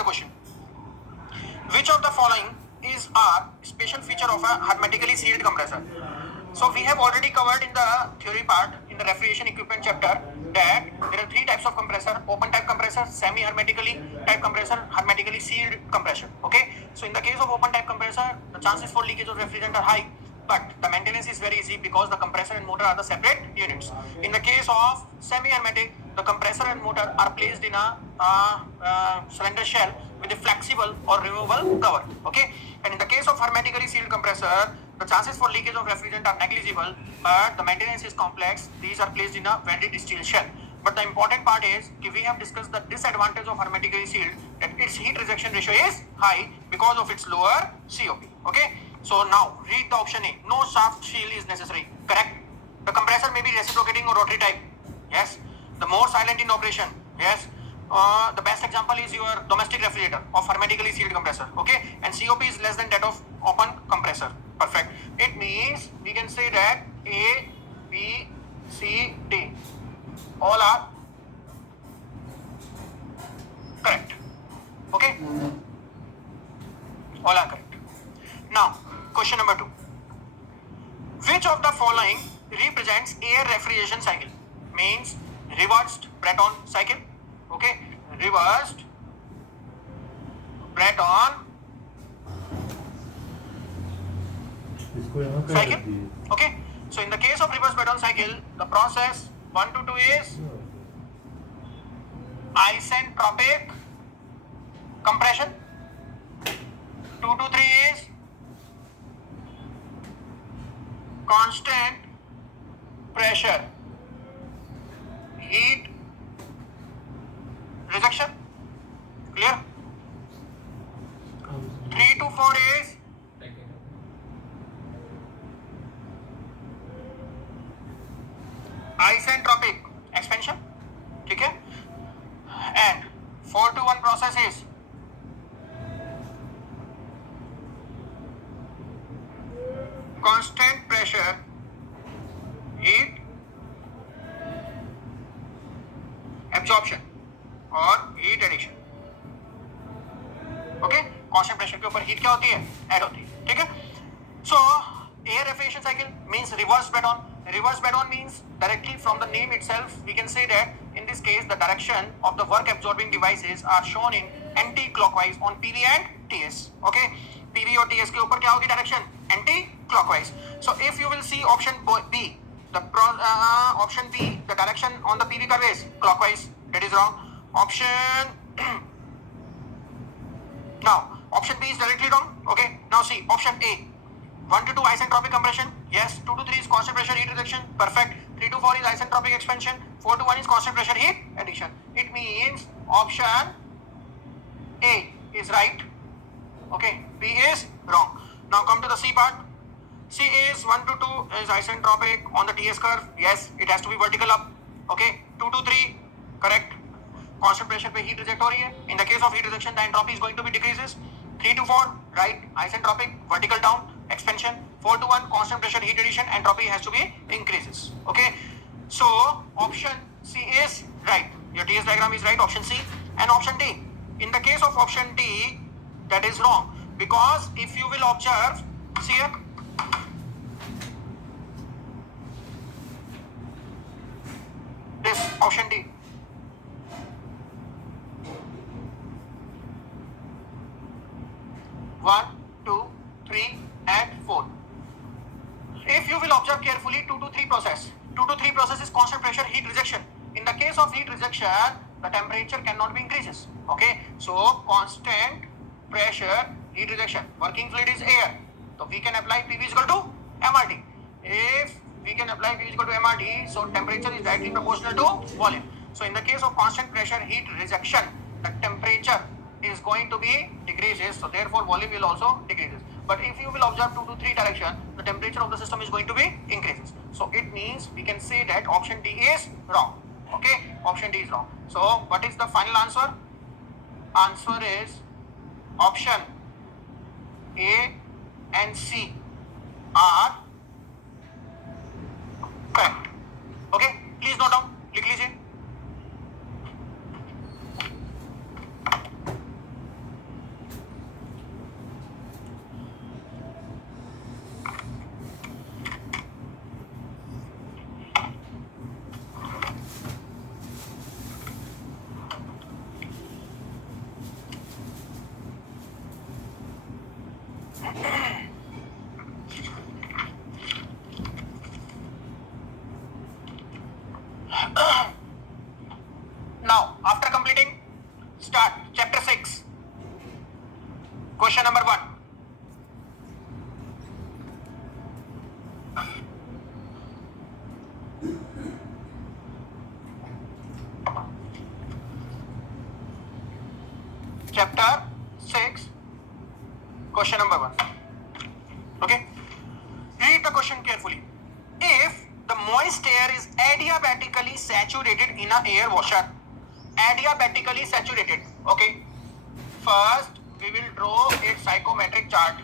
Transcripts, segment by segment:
the question. Which of the following is a special feature of a hermetically sealed compressor? So we have already covered in the theory part in the refrigeration equipment chapter that there are three types of compressor: open type compressor, semi-hermetically type compressor, hermetically sealed compressor. Okay. So in the case of open type compressor, the chances for leakage of refrigerant are high, but the maintenance is very easy because the compressor and motor are the separate units. In the case of semi-hermetic, the compressor and motor are placed in a cylinder shell with a flexible or removable cover. Okay. And in the case of hermetically sealed compressor, the chances for leakage of refrigerant are negligible, but the maintenance is complex. These are placed in a welded steel shell. But the important part is we have discussed the disadvantage of hermetically sealed, that its heat rejection ratio is high because of its lower COP. Okay. So now read the option A. No shaft seal is necessary. Correct. The compressor may be reciprocating or rotary type. Yes. The more silent in operation. Yes. The best example is your domestic refrigerator of hermetically sealed compressor. Okay. And COP is less than that of open compressor. Perfect. It means we can say that A, B, C, D all are correct. Okay. All are correct. Now, question number 2. Which of the following represents air refrigeration cycle? Means reversed Breton cycle. Okay. Reversed Breton cycle. Okay. So in the case of reverse Breton cycle, the process 1 to 2 is isentropic compression. 2 to 3 is constant pressure heat rejection. Clear? 3 to 4 is isentropic expansion. ठीक है? And 4 to 1 process is constant pressure heat absorption और heat addition. Okay? Constant pressure के ऊपर heat क्या होती है? Add होती है. ठीक है? So air refrigeration cycle means reverse Breton. Reverse Breton means directly from the name itself we can say that in this case the direction of the work absorbing devices are shown in anti-clockwise on PV and TS. Okay? PV और TS के ऊपर क्या होगी direction? Anti-clockwise. So if you will see option B, the option B, the direction on the PV curve is clockwise. That is wrong. Now option B is directly wrong. Okay. Now see option A. 1 to 2 isentropic compression. Yes. 2 to 3 is constant pressure heat rejection. Perfect. 3 to 4 is isentropic expansion. 4 to 1 is constant pressure heat addition. It means option A is right. Okay. B is wrong. Now come to the C part. C is 1 to 2 is isentropic on the TS curve. Yes. It has to be vertical up. Okay. 2 to 3 correct. Constant pressure पे heat reject हो रही है. In the case of heat rejection, the entropy is going to be decreases. 3 to 4 right isentropic vertical down expansion. 4 to 1 constant pressure heat addition, entropy has to be increases. Okay. So option C is right. Your TS diagram is right. Option C and option D. In the case of option D, that is wrong because if you will observe, see here. This option D. One, 2, 3, and 4. If you will observe carefully, 2 to 3 process. 2 to 3 process is constant pressure heat rejection. In the case of heat rejection, the temperature cannot be increases. Okay, so constant pressure heat rejection. Working fluid is air. So we can apply PV is equal to MRT. If we can apply PV is equal to MRT, so temperature is directly proportional to volume. So in the case of constant pressure heat rejection, the temperature is going to be decreases, so therefore volume will also decreases. But if you will observe 2 to 3 direction, the temperature of the system is going to be increases. So it means we can say that option D is wrong. Okay, option D is wrong. So what is the final answer? Answer is option A and C are correct. Okay, please note down. लिख लीजिए. Now, after completing, start chapter 6. Question number 1. Chapter 6, question number 1. Okay. Read the question carefully. If the moist air is adiabatically saturated in an air washer, adiabatically saturated. Okay. First, we will draw a psychometric chart.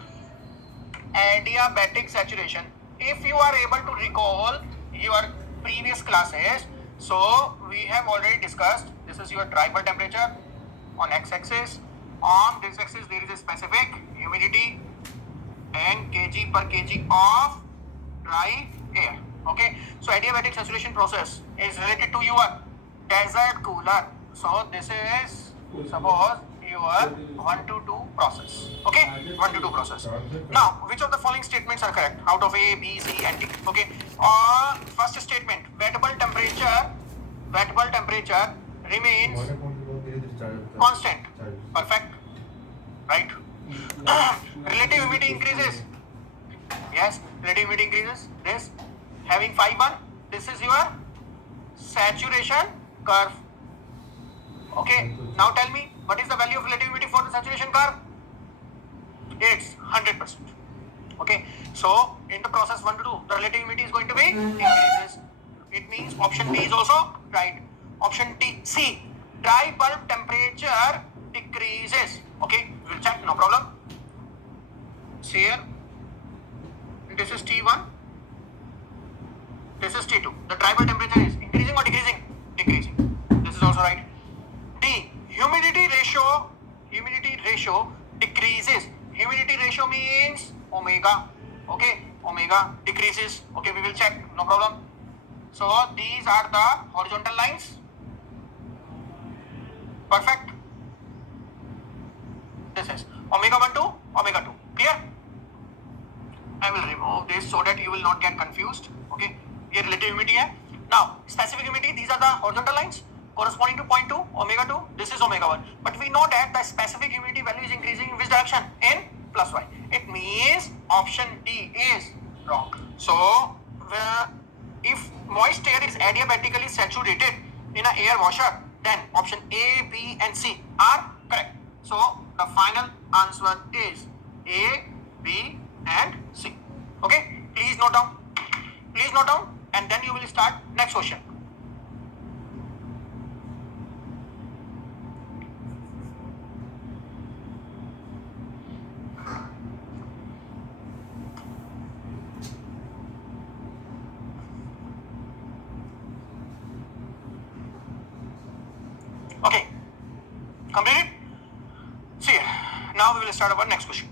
Adiabatic saturation. If you are able to recall your previous classes, so we have already discussed. This is your dry bulb temperature on x-axis. On this axis, there is a specific humidity and kg per kg of dry air. Okay, so adiabatic saturation process is related to your desert cooler. So this is suppose your 1 to 2 process. Okay, 1 to 2 process. Now, which of the following statements are correct out of A, B, C, and D? Okay, first statement: wet bulb temperature remains constant. Perfect, right? Relative humidity increases. Yes, relative humidity increases. This having phi 1, this is your saturation curve. Okay, now tell me, what is the value of relative humidity for the saturation curve? It's 100%. Okay, so in the process 1 to 2, the relative humidity is going to be increases. It means option B is also right. Option C, dry bulb temperature decreases. Okay, we'll check, no problem. See here, this is T1, this is T2. The dry bulb temperature is increasing or decreasing? Decreasing. This is also right. D, humidity ratio decreases. Humidity ratio means omega. Okay, omega decreases. Okay, we will check, no problem. So these are the horizontal lines. Perfect. This is omega 1 to omega 2. Clear? I will remove this so that you will not get confused. Okay, here relative humidity hai. Now specific humidity, these are the horizontal lines corresponding to point 2, omega 2, this is omega 1. But we know that the specific humidity value is increasing in which direction? In plus y. It means option D is wrong. So if moist air is adiabatically saturated in an air washer, then option A, B and C are correct. So the final answer is A, B and C. Okay, please note down. Please note down, and then you will start next question. Okay, completed? See, now we will start our next question.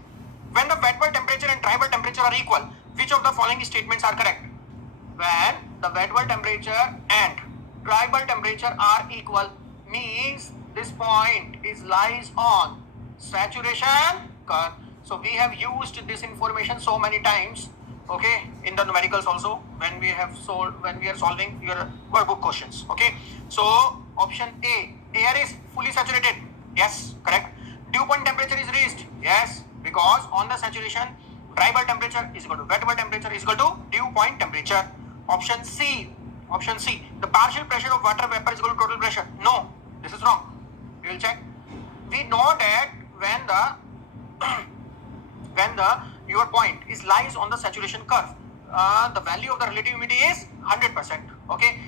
When the wet bulb temperature and dry bulb temperature are equal, which of the following statements are correct? When the wet bulb temperature and dry bulb temperature are equal, means this point lies on saturation curve. So we have used this information so many times. Okay, in the numericals also when we are solving your workbook questions. Okay, so option A, air is fully saturated. Yes, correct. Dew point temperature is reached. Yes, because on the saturation, dry bulb temperature is equal to wet bulb temperature is equal to dew point temperature. Option C, the partial pressure of water vapor is equal to total pressure. No, this is wrong. We will check. We know that when your point lies on the saturation curve, the value of the relative humidity is 100%. Okay,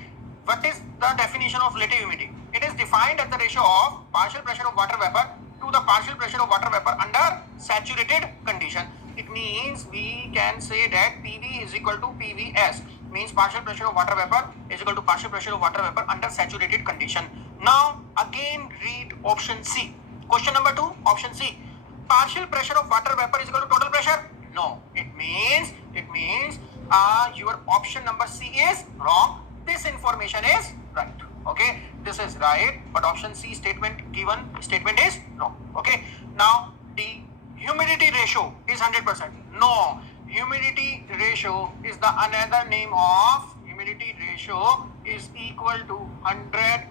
what is the definition of relative humidity? It is defined as the ratio of partial pressure of water vapor to the partial pressure of water vapor under saturated condition. It means we can say that PV is equal to PVS, means partial pressure of water vapor is equal to partial pressure of water vapor under saturated condition. Now again read option C. Question number 2, option C. Partial pressure of water vapor is equal to total pressure? No, it means your option number C is wrong. This information is right. Okay, this is right, but option C statement is wrong. Okay, now D, humidity ratio is 100%. No, humidity ratio is the another name of humidity ratio is equal to 100%.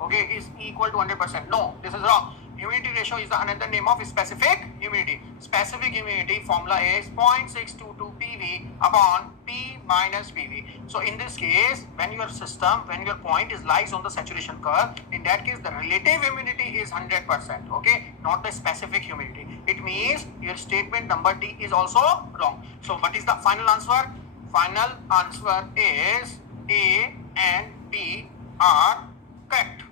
Okay, is equal to 100%. No, this is wrong. Humidity ratio is the another name of specific humidity. Specific humidity formula is 0.622 PV upon P minus PV. So in this case, when your system, when your point is lies on the saturation curve, in that case the relative humidity is 100%. Okay, not the specific humidity. It means your statement number D is also wrong. So what is the final answer? Final answer is A and B are correct.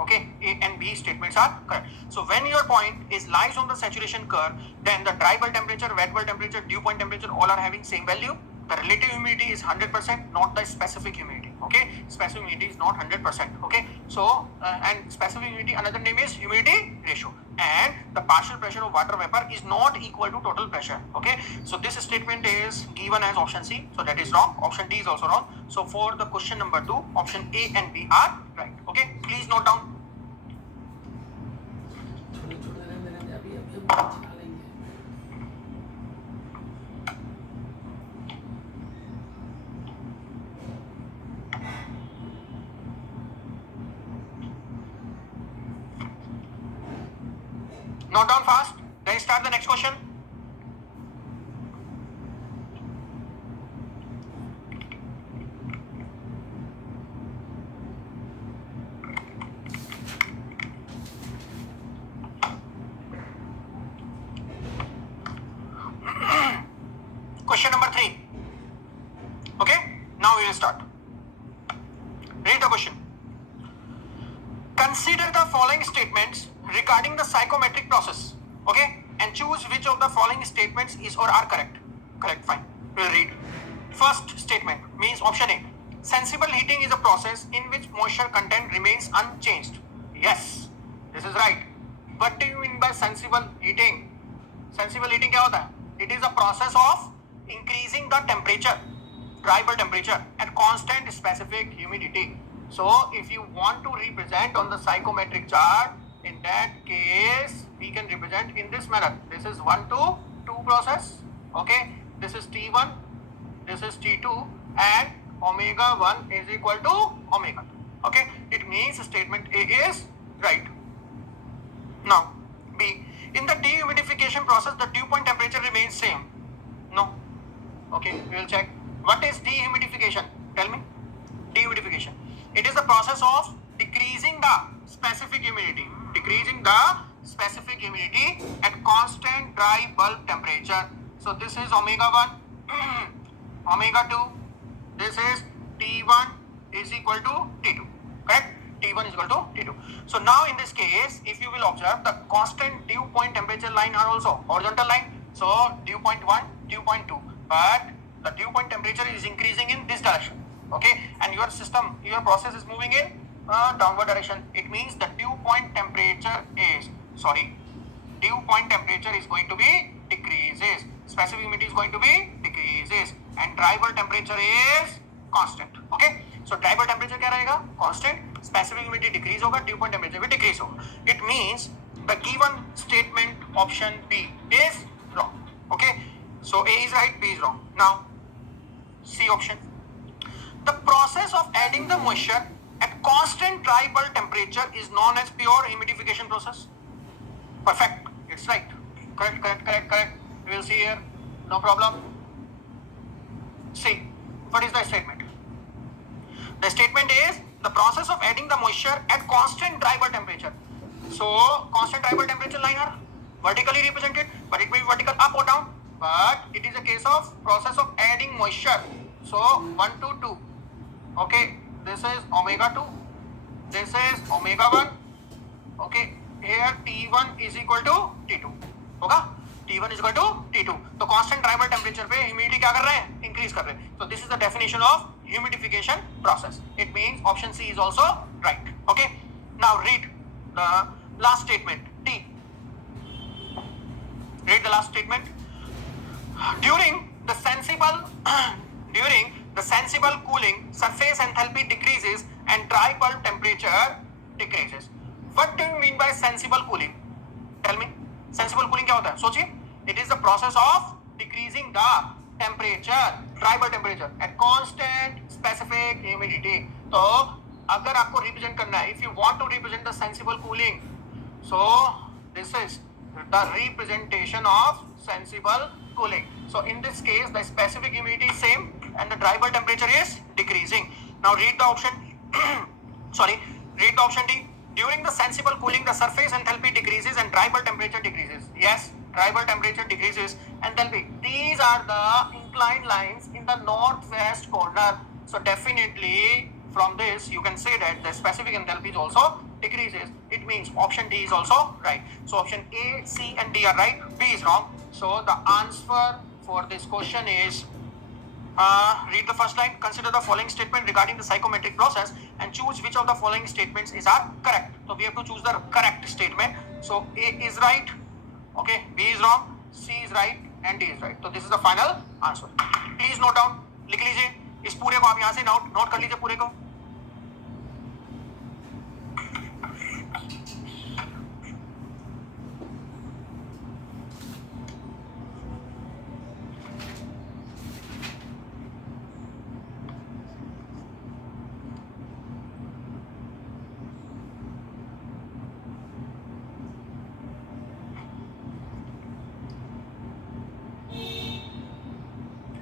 Okay, A and B statements are correct. So when your point is lies on the saturation curve, then the dry bulb temperature, wet bulb temperature, dew point temperature all are having same value. The relative humidity is 100%, not the specific humidity. Okay, specific humidity is not 100%. Okay, so and specific humidity, another name is humidity ratio, and the partial pressure of water vapor is not equal to total pressure. Okay, so this statement is given as option C, so that is wrong. Option D is also wrong. So for the question number 2, option A and B are right. Okay, please note down. Note down fast, then start the next question. Question number 3. Okay, now we will start. Read the question. Consider the following statements regarding the psychometric process. Okay, and choose which of the following statements is or are correct. Correct, fine. We'll read. First statement means option A. Sensible heating is a process in which moisture content remains unchanged. Yes, this is right. What do you mean by sensible heating? Sensible heating क्या होता है? It is a process of increasing the temperature, dry bulb temperature at constant specific humidity. So if you want to represent on the psychometric chart, in that case we can represent in this manner. This is 1 to 2 process. Okay, this is T1, this is T2, and omega 1 is equal to omega 2. Okay, it means statement A is right. Now B. In the dehumidification process, the dew point temperature remains same. No. Okay, we will check. What is dehumidification? Tell me. Dehumidification. It is the process of decreasing the specific humidity. Decreasing the specific humidity at constant dry bulb temperature. So this is omega 1, omega 2. This is T1 is equal to T2. Correct? T1 is equal to T2. So now in this case, if you will observe, the constant dew point temperature line are also horizontal line. So dew point 1, dew point 2. But the dew point temperature is increasing in this direction. Okay, and your system, your process is moving in downward direction. It means the dew point temperature is, dew point temperature is going to be decreases. Specific humidity is going to be decreases, and dry bulb temperature is constant. Okay, so dry bulb temperature क्या रहेगा? Constant. Specific humidity decrease होगा, dew point temperature भी decrease होगा. It means the given statement option B is wrong. Okay, so A is right, B is wrong. Now C option. The process of adding the moisture at constant dry bulb temperature is known as pure humidification process. Perfect. It's right. Correct. We will see here. No problem. See, what is the statement? The statement is the process of adding the moisture at constant dry bulb temperature. So, constant dry bulb temperature line are vertically represented, but it may be vertical up or down. But it is a case of process of adding moisture. So, 1 to 2. Okay, this is omega 2. This is omega 1. Okay, here T1 is equal to T2. होगा? T1 is equal to T2. तो constant dry bulb temperature पे humidity क्या कर रहे हैं? Increase कर रहे हैं. So this is the definition of humidification process. It means option C is also right. Okay. Now read the last statement. D. Read the last statement. During the sensible cooling, surface enthalpy decreases and dry bulb temperature decreases. What do you mean by sensible cooling? Tell me. Sensible cooling क्या होता है? सोचिए, it is the process of decreasing the temperature, dry bulb temperature at constant specific humidity. तो अगर आपको represent करना है, if you want to represent the sensible cooling, so this is the representation of sensible cooling. So in this case the specific humidity is same and the tribal temperature is decreasing. Now read the option read the option D. During the sensible cooling the surface enthalpy decreases and tribal temperature decreases. Yes, tribal temperature decreases enthalpy. These are the inclined lines in the northwest corner. So definitely from this you can say that the specific enthalpy is also decreases. It means option D is also right. So option A, C and D are right, B is wrong. So the answer for this question is read the first line. Consider the following statement regarding the psychometric process and choose which of the following statements is are correct. So we have to choose the correct statement. So A is right, okay, B is wrong, C is right and D is right. So this is the final answer. Please note down, लिख लीजिए इस पूरे को, आप यहाँ से note कर लीजिए पूरे को.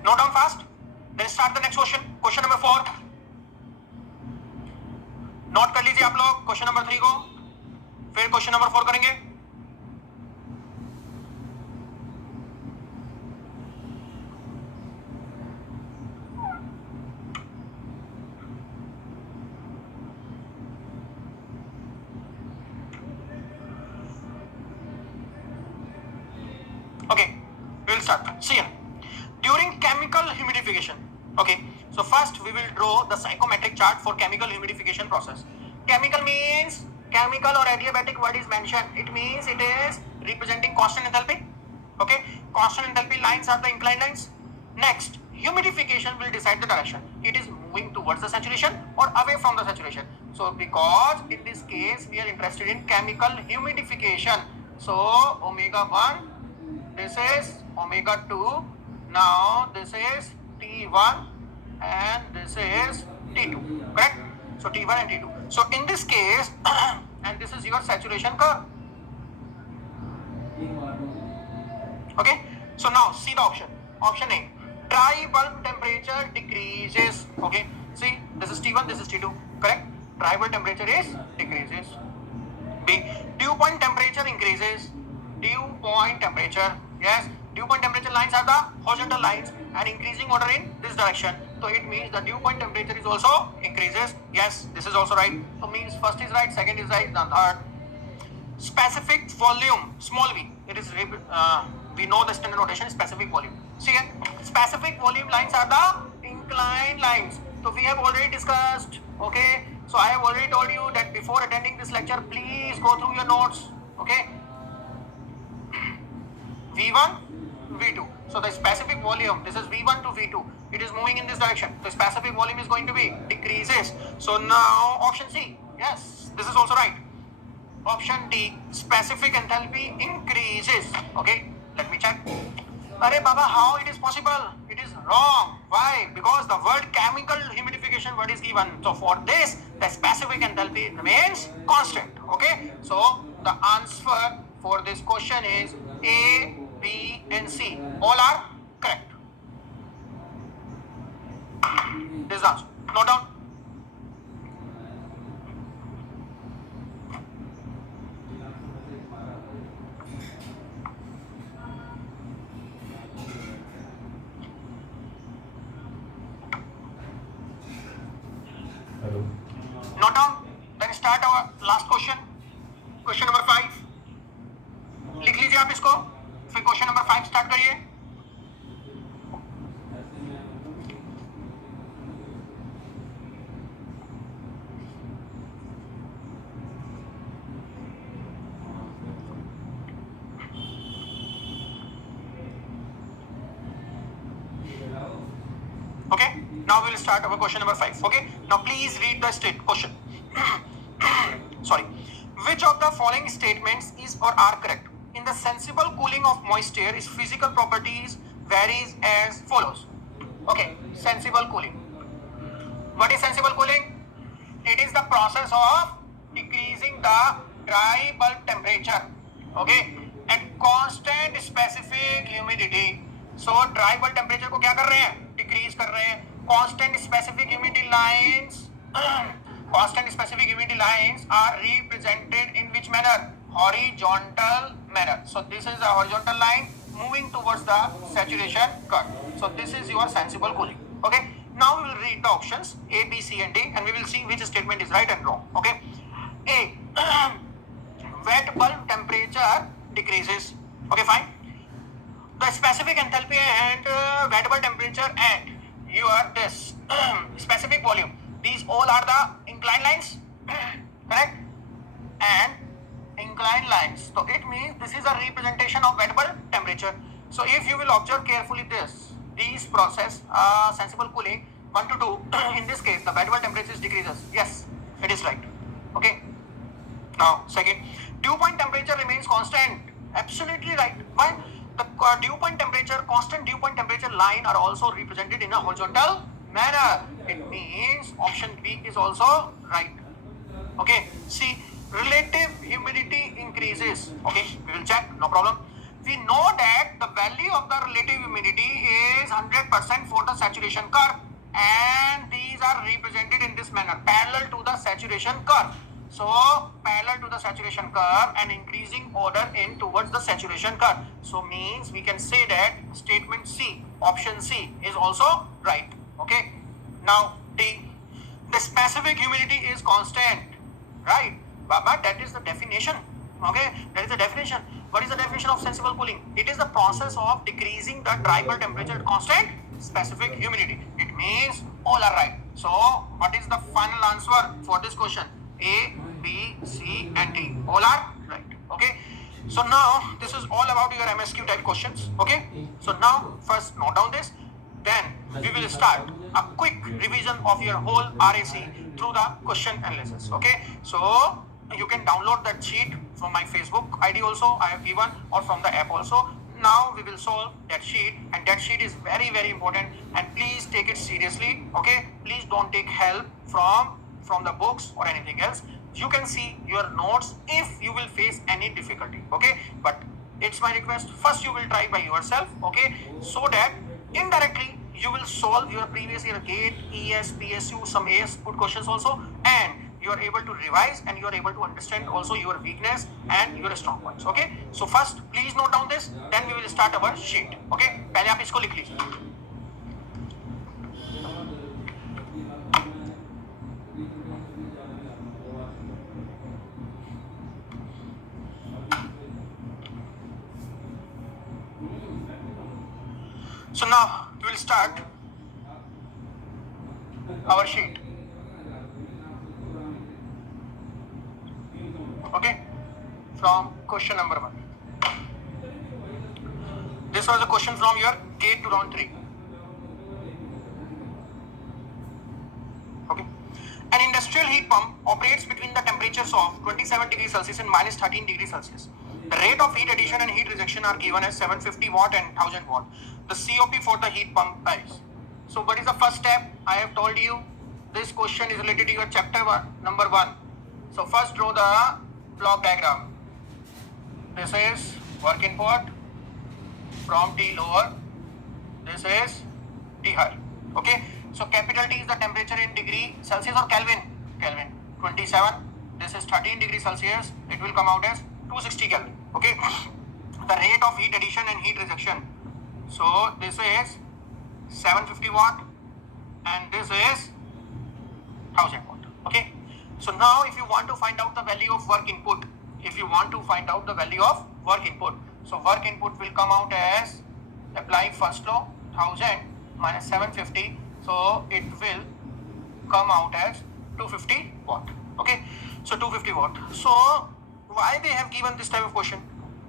Note down fast. Then start the next question. Question number 4. Note कर लीजिए आप लोग क्वेश्चन नंबर 3 को, फिर क्वेश्चन नंबर 4 करेंगे. Okay, we will start. See here. During chemical humidification, okay, so first we will draw the psychometric chart for chemical humidification process. Chemical means chemical or adiabatic word is mentioned, it means it is representing constant enthalpy. Okay, constant enthalpy lines are the inclined lines. Next, humidification will decide the direction, it is moving towards the saturation or away from the saturation. So because in this case we are interested in chemical humidification, so omega 1, this is omega 2, now this is T1 and this is T2, correct? So T1 and T2. So in this case and this is your saturation curve. Okay, so now see the option. Option A, tri-bulb temperature decreases. Okay, see this is T1, this is T2, correct? Tri-bulb temperature is decreases. B, dew point temperature increases. Dew point temperature, yes, dew point temperature lines are the horizontal lines and increasing order in this direction. So it means the dew point temperature is also increases. Yes, this is also right. So means first is right, second is right, then third. Specific volume, small v, it is we know the standard notation, specific volume. See here, specific volume lines are the inclined lines. So we have already discussed, okay, so I have already told you that before attending this lecture please go through your notes, okay. V1, V2. So the specific volume, this is V1 to V2. It is moving in this direction. The specific volume is going to be decreases. So now option C, yes, this is also right. Option D, specific enthalpy increases. Okay, let me check. Arey Baba, how it is possible? It is wrong. Why? Because the word chemical humidification word is given. So for this, the specific enthalpy remains constant. Okay, so the answer for this question is A, B and C. All are correct. This is the answer. Note down. Note down. Then start our last question. Question number 5. लिख लीजिए आप इसको, फिर question number 5 start करिए. Okay, now we will start our question number 5. Okay, now please read the state question. Sorry, which of the following statements is or are correct? In and the sensible cooling of moisture is physical properties varies as follows. Okay, sensible cooling. What is sensible cooling? It is the process of decreasing the dry bulb temperature, okay, at constant specific humidity. So dry bulb temperature को क्या कर रहे हैं? Decrease कर रहे हैं. Constant specific humidity lines constant specific humidity lines are represented in which manner? Horizontal manner. So this is a horizontal line moving towards the saturation curve. So this is your sensible cooling. Okay. Now we will read the options A, B, C and D and we will see which statement is right and wrong. Okay. A. Wet bulb temperature decreases. Okay, fine. The specific enthalpy and wet bulb temperature and your this specific volume. These all are the inclined lines. Correct? And inclined lines. So it means this is a representation of wet bulb temperature. So if you will observe carefully these process sensible cooling 1 to 2 in this case the wet bulb temperature decreases. Yes, it is right. Okay. Now second, dew point temperature remains constant. Absolutely right. Why? The dew point temperature, constant dew point temperature line are also represented in a horizontal manner. It means option B is also right. Okay. C, relative humidity increases. Okay, we will check, no problem. We know that the value of the relative humidity is 100% for the saturation curve and these are represented in this manner, parallel to the saturation curve. So parallel to the saturation curve and increasing order in towards the saturation curve. So means we can say that statement C, option C is also right. Okay. Now D, the specific humidity is constant. Right. But that is the definition. Okay, that is the definition. What is the definition of sensible cooling? It is the process of decreasing the dry bulb temperature at constant specific humidity. It means all are right. So what is the final answer for this question? A, B, C and D. All are right. Okay. So now this is all about your MSQ type questions. Okay. So now first note down this. Then we will start a quick revision of your whole RAC through the question analysis. Okay. So you can download that sheet from my Facebook ID also I have given or from the app also. Now we will solve that sheet and that sheet is very very important and please take it seriously. Okay, please don't take help from the books or anything else. You can see your notes if you will face any difficulty. Okay, but it's my request, first you will try by yourself. Okay, so that indirectly you will solve your previous year GATE, ES, PSU, some AS good questions also and you are able to revise and you are able to understand also your weakness and your strong points. Okay, so first please note down this, then we will start our sheet. Okay, पहले आप इसको लिख लीजिए. So now we will start our sheet. Okay, from question number 1. This was a question from your GATE to round 3. Okay, an industrial heat pump operates between the temperatures of 27 degrees Celsius and minus 13 degrees Celsius. The rate of heat addition and heat rejection are given as 750 watt and 1000 watt. The COP for the heat pump is. So what is the first step? I have told you this question is related to your chapter number 1. So first draw the block diagram. This is work input from T lower. This is T higher. Okay. So capital T is the temperature in degree Celsius or Kelvin? Kelvin. 27. This is 13 degrees Celsius. It will come out as 260 Kelvin. Okay. The rate of heat addition and heat rejection. So this is 750 watt and this is 1000 watt. Okay. So now if you want to find out the value of work input, so work input will come out as apply first law 1000 minus 750. So it will come out as 250 watt. Okay. So 250 watt. So why they have given this type of question?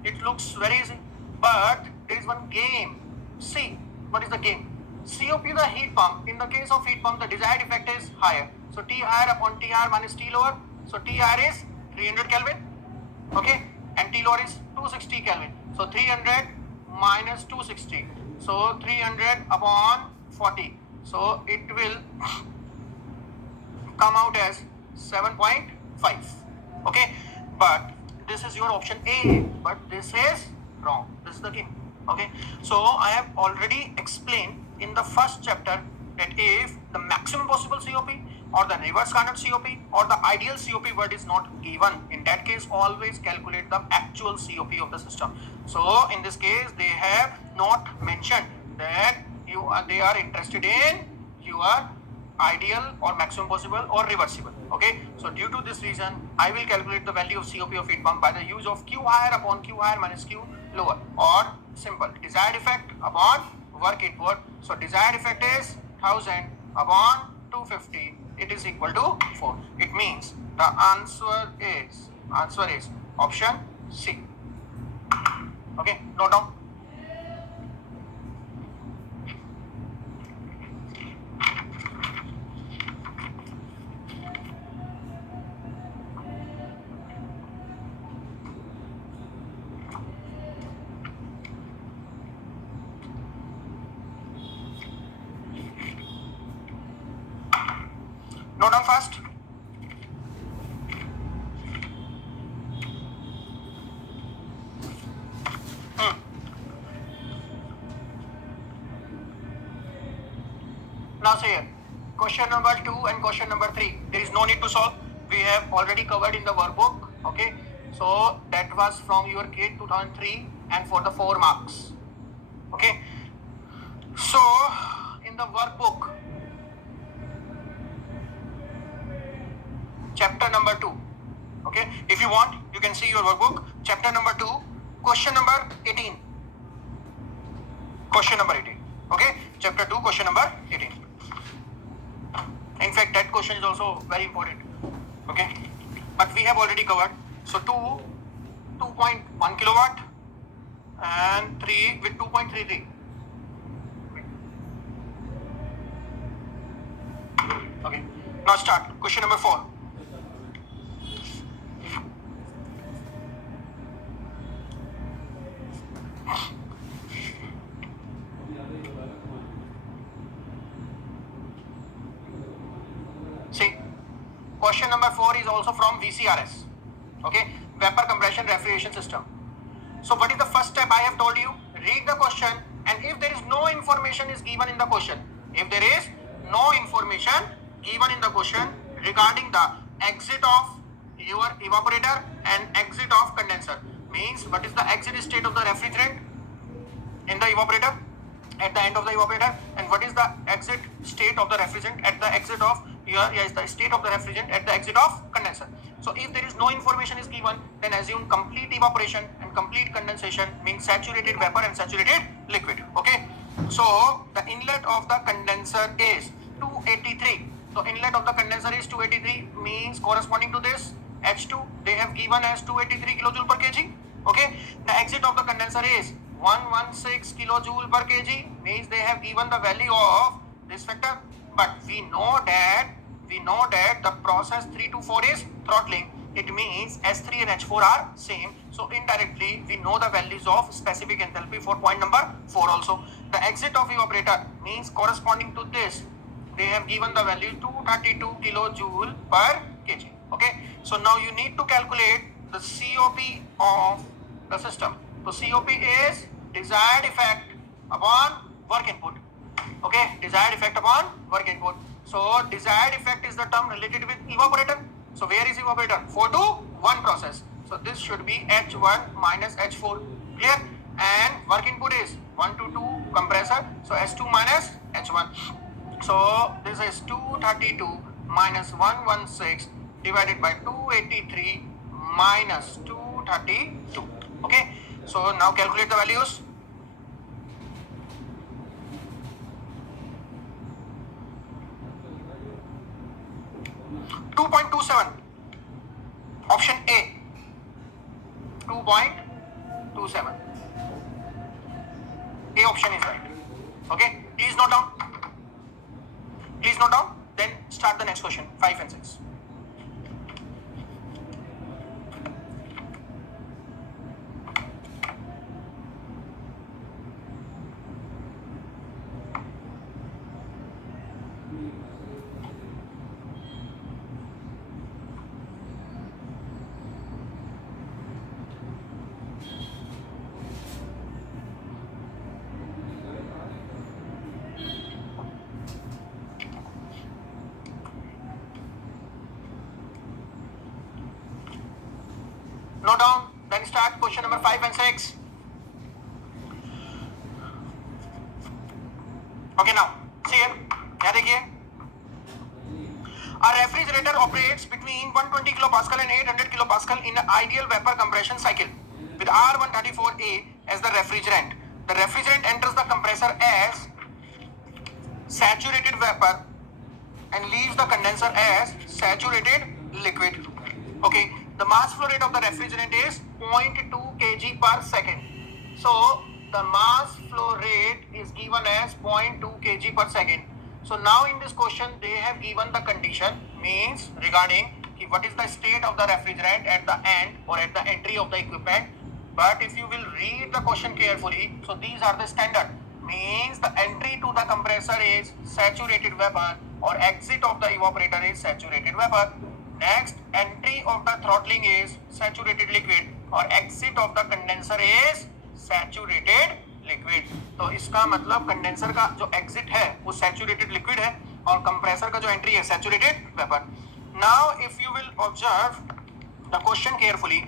It looks very easy, but there is one game. See, what is the game? COP the heat pump. In the case of heat pump, the desired effect is higher. So T higher upon T higher minus T lower. So T higher is 300 Kelvin. Okay. And T lower is 260 Kelvin. So 300 minus 260. So 300 upon 40. So it will come out as 7.5. Okay, but this is your option A, but this is wrong. This is the king. Okay, so I have already explained in the first chapter that if the maximum possible COP or the reverse Carnot COP or the ideal COP word is not given, in that case always calculate the actual COP of the system. So in this case they have not mentioned that they are interested in your ideal or maximum possible or reversible. Okay, so due to this reason I will calculate the value of COP of heat pump by the use of Q higher upon Q higher minus Q lower, or simple desired effect upon work input. So desired effect is 1000 upon 250, it is equal to 4. It means the answer is option C. Okay, note down. Note down fast. Now say here, question number 2 and question number 3, there is no need to solve. We have already covered in the workbook. Okay, so that was from your GATE 2003 and for the 4 marks. Okay, so in the workbook, chapter number 2. Okay, if you want, you can see your workbook, chapter number 2, question number 18. Question number 18. Okay, chapter 2, question number 18. In fact, that question is also very important. Okay, but we have already covered. So 2.1 kilowatt and 3 with 2.33. Okay, now start question number 4. See, question number 4 is also from VCRS. Okay, vapor compression refrigeration system. So what is the first step I have told you? Read the question, and if there is no information is given in the question, if there is no information given in the question regarding the exit of your evaporator and exit of condenser, means what is the exit state of the refrigerant in the evaporator at the end of the evaporator, and what is the exit state of the refrigerant at the exit of the state of the refrigerant at the exit of condenser. So if there is no information is given, then assume complete evaporation and complete condensation, means saturated vapor and saturated liquid. Okay, so the inlet of the condenser is 283. So inlet of the condenser is 283, means corresponding to this H2 they have given as 283 kilojoule per kg. Okay, the exit of the condenser is 116 kilojoule per kg, means they have given the value of this factor, but we know that the process 3 to 4 is throttling. It means S3 and H4 are same, so indirectly we know the values of specific enthalpy for point number 4 also. The exit of evaporator means corresponding to this they have given the value 232 kilojoule per kg. Okay, so now you need to calculate the COP of the system. So COP is desired effect upon work input. Okay, desired effect upon work input. So desired effect is the term related with evaporator. So where is evaporator? 4 to 1 process. So this should be H1 minus H4. Clear? And work input is 1 to 2 compressor. So S2 minus H1. So this is 232 minus 116 divided by 283 minus 232. Okay, so now calculate the values. .27, option A, 2.27. A option is right. Okay, please note down. Then start the next question, 5 and 6. Note down. Then start question number 5 and 6. Okay, now see here. क्या देखिए, a refrigerator operates between 120 kilopascal and 800 kilopascal in an ideal vapor compression cycle with R134A as the refrigerant. The refrigerant enters the compressor as saturated vapor and leaves the condenser as saturated liquid. Okay, the mass flow rate of the refrigerant is 0.2 kg per second. So the mass flow rate is given as 0.2 kg per second. So now in this question they have given the condition, means regarding what is the state of the refrigerant at the end or at the entry of the equipment. But if you will read the question carefully, so these are the standard, means the entry to the compressor is saturated vapor or exit of the evaporator is saturated vapor. Next, entry of the throttling is saturated liquid और exit of the condenser is saturated liquid. तो इसका मतलब condenser का जो exit है वो saturated liquid है और compressor का जो entry है saturated vapor. Now if you will observe the question carefully,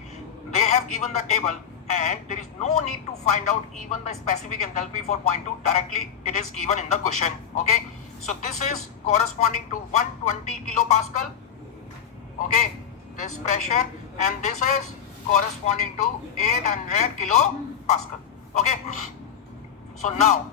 they have given the table and there is no need to find out even the specific enthalpy for point 2, directly it is given in the question. Okay, so this is corresponding to 120 kilopascal. Okay, this pressure, and this is corresponding to 800 kilopascal. Okay, so now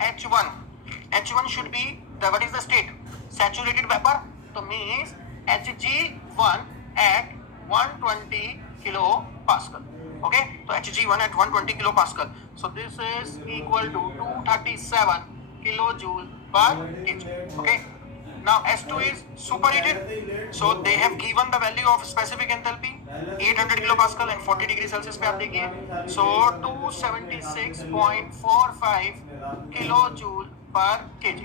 H1 should be the, what is the state? Saturated vapor. So means Hg1 at 120 kilopascal. Okay, so Hg1 at 120 kilopascal. So this is equal to 237 kilojoule per kg. Okay. Now S2 is superheated, so they have given the value of specific enthalpy 800 kilopascal and 40 degree Celsius पे आप देखिए, so 276.45 kilojoule per kg.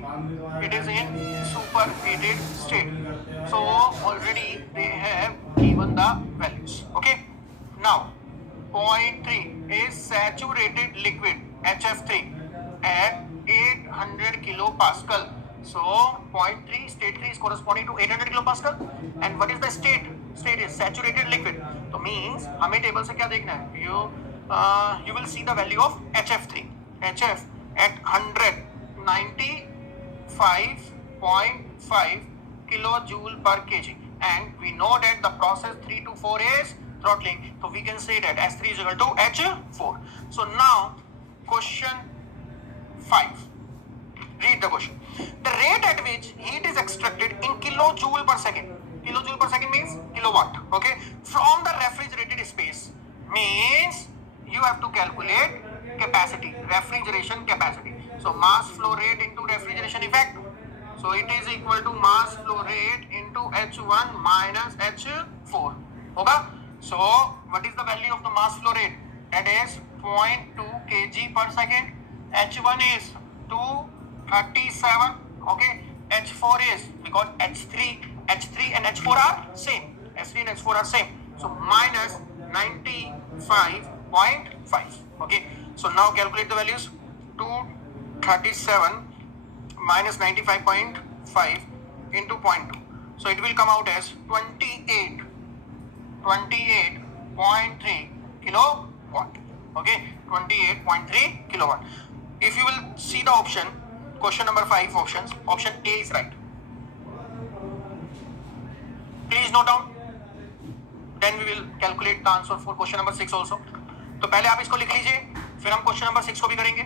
It is in superheated state. So already they have given the values. Okay. Now point 3 is saturated liquid HF3 at 800 kilopascal. So point 3, state 3 is corresponding to 800 kilopascal. And what is the state? State is saturated liquid. So means हमें table से क्या देखना है? You will see the value of HF3. HF at 195.5 kilojoule per kg. And we know that the process 3 to 4 is throttling. So we can say that S3 is equal to H4. So now question 5. Read the question. The rate at which heat is extracted in kilojoule per second. Kilojoule per second means kilowatt. Okay. From the refrigerated space means you have to calculate capacity, refrigeration capacity. So mass flow rate into refrigeration effect. So it is equal to mass flow rate into H1 minus H4. Okay. So what is the value of the mass flow rate? That is 0.2 kg per second. H1 is 237. Okay. H4 is, because H3 and H4 are same. H3 and H4 are same. So minus 95.5. Okay. So now calculate the values. 237 minus 95.5 into 0.2. So it will come out as 28.3 kilowatt. Okay, 28.3 kilowatt. If you will see the option, question number 5 options, option A is right. Please note down. Then we will calculate the answer for question number 6 also. तो पहले आप इसको लिख लीजिए, फिर हम question number 6 को भी करेंगे.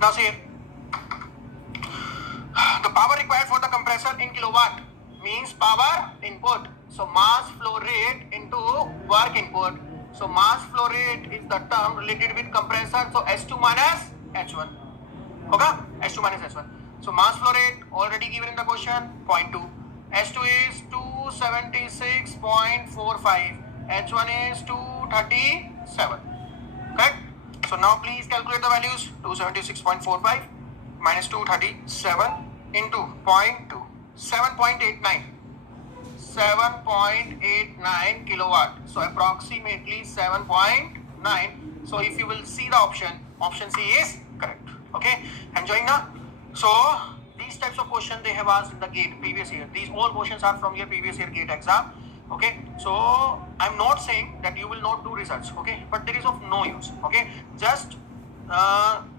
Now see, the power required for the compressor in kilowatt means power input. So mass flow rate into work input. So mass flow rate is the term related with compressor. So S2 minus H1. Okay? S2 minus H1. So mass flow rate already given in the question, 0.2. S2 is 276.45. H1 is 237. Correct? So now please calculate the values. 276.45 minus 237 into 0.2, 7.89. 7.89 kilowatt. So approximately 7.9. So if you will see the option C is correct. Okay, enjoying now? So these types of questions they have asked in the GATE previous year. These all questions are from your previous year GATE exam. Okay, so I'm not saying that you will not do research. Okay, but there is of no use. Okay, just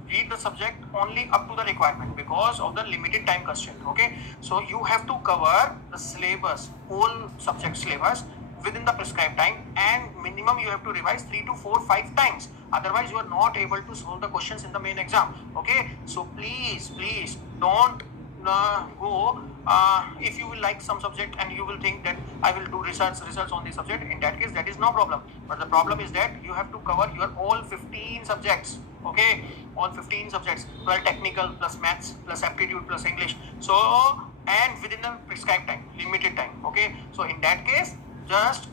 read the subject only up to the requirement because of the limited time constraint. Okay, so you have to cover the syllabus, whole subject syllabus within the prescribed time, and minimum you have to revise 3 to 4 5 times, otherwise you are not able to solve the questions in the main exam. Okay, so please don't go if you will like some subject and you will think that I will do research on the subject. In that case, that is no problem, but the problem is that you have to cover your all 15 subjects. Okay, all 15 subjects, 12 technical plus maths plus aptitude plus English. So and within the prescribed time, limited time. Okay, so in that case just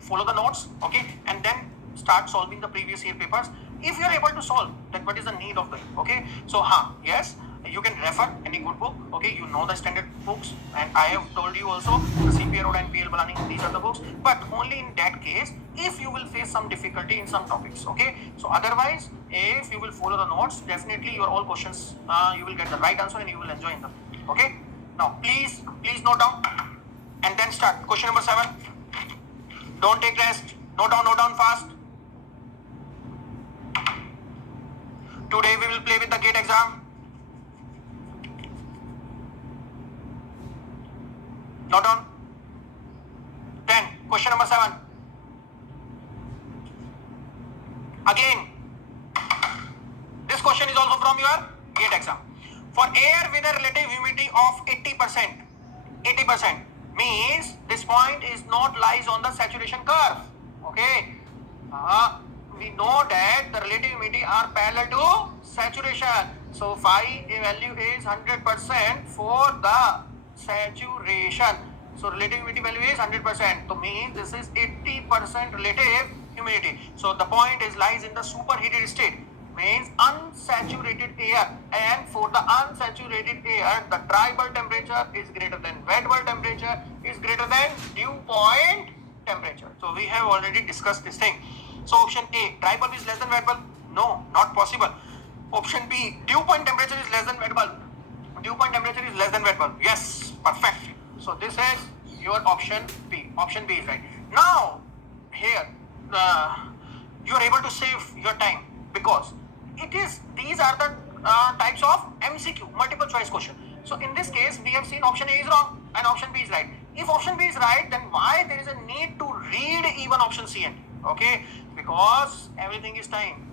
follow the notes. Okay, and then start solving the previous year papers if you are able to solve. Then what is the need of doing? Okay, so yes, you can refer any good book. Okay, you know the standard books, and I have told you also the CPA Road and PL Balani, these are the books, but only in that case if you will face some difficulty in some topics. Okay, so otherwise if you will follow the notes, definitely your all questions you will get the right answer and you will enjoy them. Okay, now please note down and then start. Question number 7. Don't take rest. Note down fast. Today we will play with the GATE exam. Note down. 10. Question number 7. Again, this question is also from your GATE exam. For air with a relative humidity of 80% means this point is not lies on the saturation curve. Okay, we know that the relative humidity are parallel to saturation. So phi value is 100% for the saturation. So relative humidity value is 100%. So means this is 80% relative humidity. So the point is lies in the superheated state, means unsaturated air, and for the unsaturated air the dry bulb temperature is greater than wet bulb temperature is greater than dew point temperature. So we have already discussed this thing. So option A, dry bulb is less than wet bulb? No, not possible. Option B, dew point temperature is less than wet bulb. Dew point temperature is less than wet bulb. Yes, perfect. So this is your option B. Option B is right. Now here you are able to save your time because these are the types of MCQ, multiple choice question. So in this case we have seen option A is wrong and option B is right. If option B is right, then why there is a need to read even option C and D? Okay, because everything is time.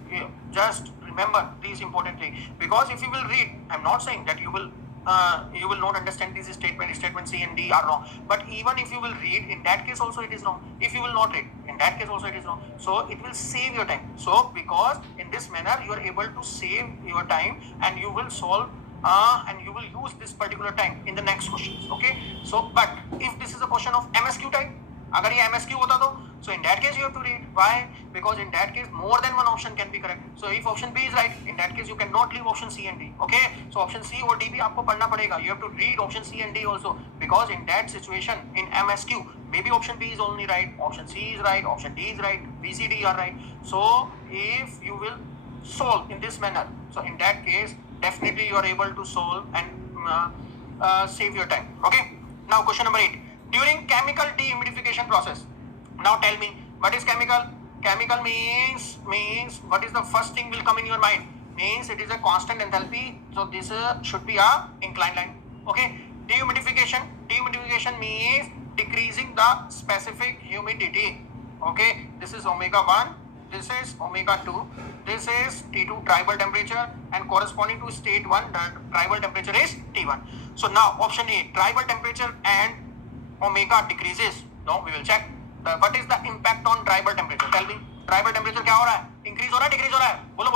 Just remember these important things, because if you will read, I'm not saying that you will not understand this statement C and D are wrong, but even if you will read, in that case also it is wrong. If you will not read, in that case also it is wrong. So it will save your time. So because in this manner you are able to save your time and you will solve and you will use this particular time in the next questions. Okay, so but if this is a question of MSQ type, अगर ये MSQ होता तो, so in that case you have to read. Why? Because in that case more than one option can be correct. So if option B is right, in that case you cannot leave option C and D. Okay, so option C और D भी आपको पढ़ना पड़ेगा. You have to read option C and D also, because in that situation in MSQ maybe option B is only right, option C is right, option D is right, B, C, D are right. So if you will solve in this manner, so in that case definitely you are able to solve and save your time. Okay, now question number 8. During chemical dehumidification process, now tell me what is chemical? Chemical means what is the first thing will come in your mind? Means it is a constant enthalpy. So this should be a inclined line. Okay, dehumidification means decreasing the specific humidity. Okay, this is omega 1, this is omega 2, this is T2 dry bulb temperature, and corresponding to state 1 the dry bulb temperature is T1. So now option A, dry bulb temperature and omega decreases. Now we will check what is the impact on dry bulb temperature. Tell me, dry bulb temperature क्या हो रहा है? Increase हो रहा है, decrease हो रहा है? बोलो.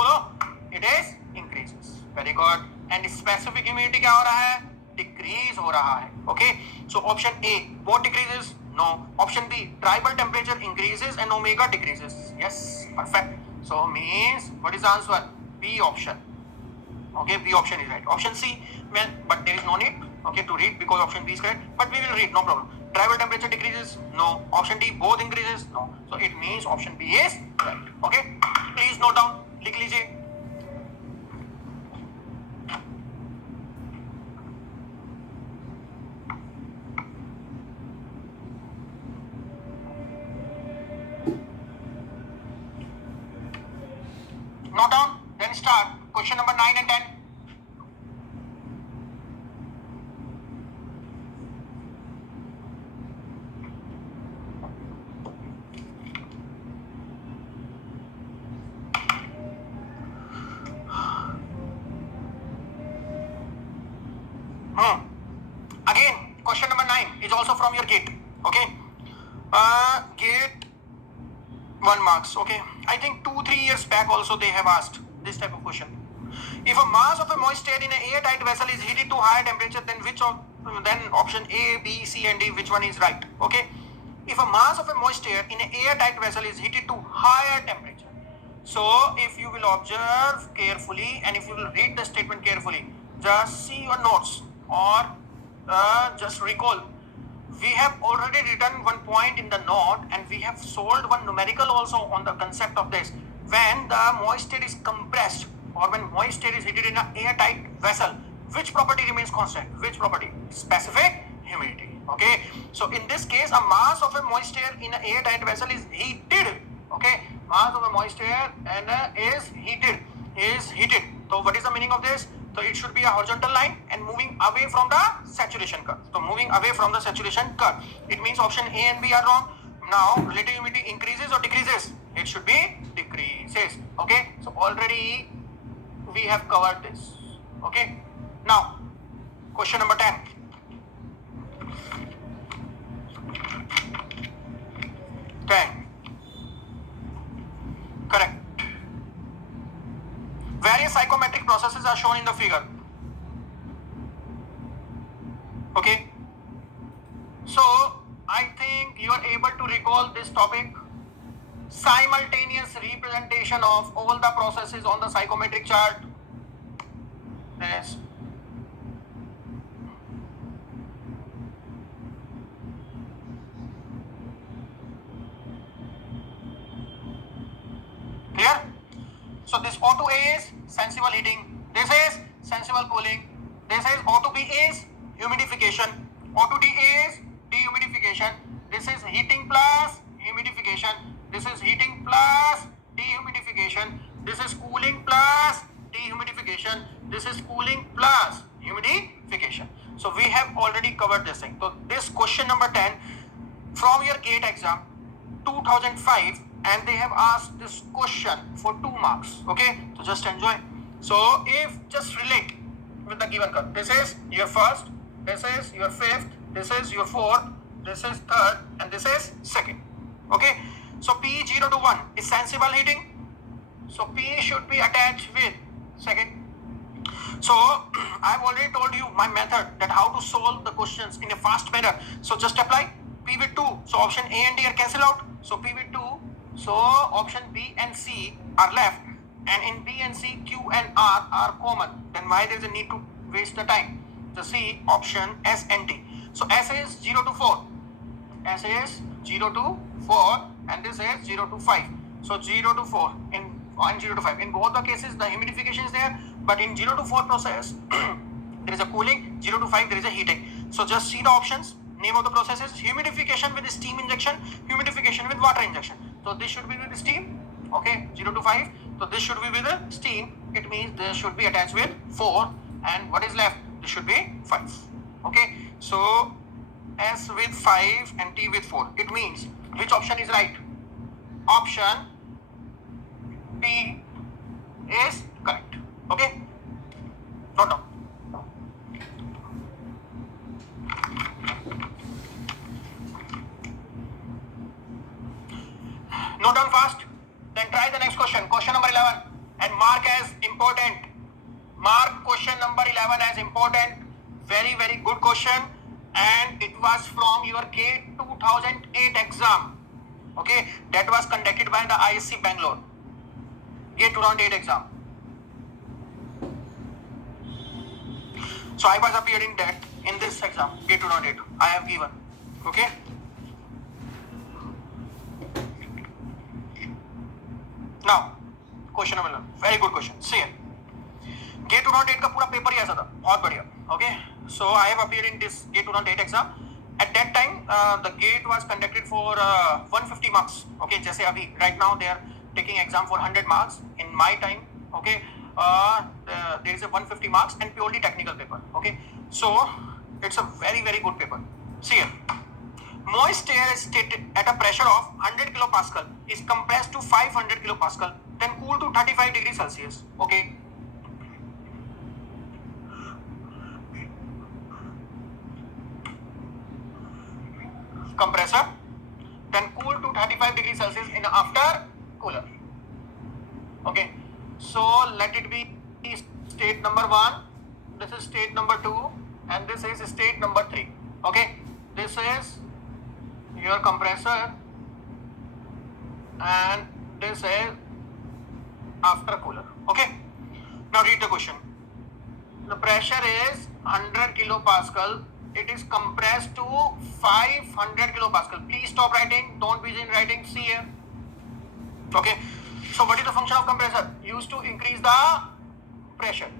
It is increases. Very good. And specific humidity क्या हो रहा है? Decrease हो रहा है. Okay. So option A, what decreases? No. Option B, dry bulb temperature increases and omega decreases. Yes, perfect. So means what is the answer? B option. Okay, B option is right. Option C, well, but there is no need, okay, to read because option B is correct. But we will read, no problem. Driver temperature decreases? No. Option D, both increases? No. So it means option B is right. Okay, please note down. लिख लीजिए. Note down. Then start. Question number 9 and 10. Again, question number 9 is also from your gate. Okay. Gate 1 marks. Okay. I think 2-3 years back also they have asked this type of question. If a mass of a moist air in an airtight vessel is heated to higher temperature, then option A, B, C, and D, which one is right? Okay. If a mass of a moist air in an airtight vessel is heated to higher temperature, so if you will observe carefully and if you will read the statement carefully, just see your notes or just recall. We have already written one point in the note and we have solved one numerical also on the concept of this. When the moist air is compressed or when moist air is heated in an airtight vessel, which property remains constant? Which property? Specific humidity. Okay. So in this case, a mass of a moist air in an airtight vessel is heated. Okay. Mass of a moist air and is heated. So what is the meaning of this? So it should be a horizontal line and moving away from the saturation curve. So moving away from the saturation curve. It means option A and B are wrong. Now relative humidity increases or decreases? It should be decreases. Okay. So already we have covered this. Okay. Now question number 10. Correct. Various psychometric processes are shown in the figure. Okay. So I think you are able to recall this topic. Simultaneous representation of all the processes on the psychometric chart. Yes. Clear? So this O2A is sensible heating. This is sensible cooling. This is O2B is humidification. O2D is dehumidification. This is heating plus humidification. This is heating plus dehumidification. This is cooling plus dehumidification. This is cooling plus humidification. So we have already covered this thing. So this question number 10 from your GATE exam 2005 and they have asked this question for 2 marks. Okay, so just enjoy. So if just relate with the given curve, this is your first, this is your fifth, this is your fourth, this is third, and this is second. Okay, so P0 to 1 is sensible heating. So P should be attached with second. So I've already told you my method that how to solve the questions in a fast manner. So just apply P with 2. So option A and D are cancelled out. So P with 2. So option B and C are left. And in B and C, Q and R are common. Then why there is a need to waste the time? So see option S and D. So S is 0 to 4. S is 0 to 4 and this is 0 to 5. So 0 to 4 and 0 to 5. In both the cases, the humidification is there. But in 0 to 4 process, there is a cooling. 0 to 5, there is a heating. So just see the options. Name of the processes: humidification with steam injection, humidification with water injection. So this should be with steam. Okay, 0 to 5. So this should be with steam. It means this should be attached with 4. And what is left? This should be 5. Okay. So S with 5 and T with 4. It means which option is right? Option B is correct. Okay. Note down. Note down fast. Then try the next question. Question number 11. And mark as important. Mark question number 11 as important. Very, very good question. And it was from your GATE 2008 exam. Okay. That was conducted by the ISC Bangalore. GATE 2008 exam. So I was appeared in that in this exam, GATE 2008. I have given. Okay. Now, question number 11. Very good question. See it. GATE 2008 का पूरा paper ही ऐसा था, बहुत बढ़िया. Okay. So I have appeared in this GATE 2008 exam. At that time, the GATE was conducted for 150 marks. Okay. जैसे अभी right now they are taking exam for 100 marks. In my time, okay, there is a 150 marks and purely technical paper. Okay. So it's a very very good paper. See here. Moist air is stated at a pressure of 100 kilopascal is compressed to 500 kilopascal, then cooled to 35 degrees Celsius. Okay. Compressor, then cooled to 35 degrees Celsius in after cooler. Okay. So let it be state number 1. This is state number 2, and this is state number 3. Okay. This is your compressor, and this is after cooler. Okay. Now read the question. The pressure is 100 kilopascal. It is compressed to 500 kilopascal. Please stop writing. Don't be in writing. See here. Okay. So what is the function of compressor? Used to increase the pressure.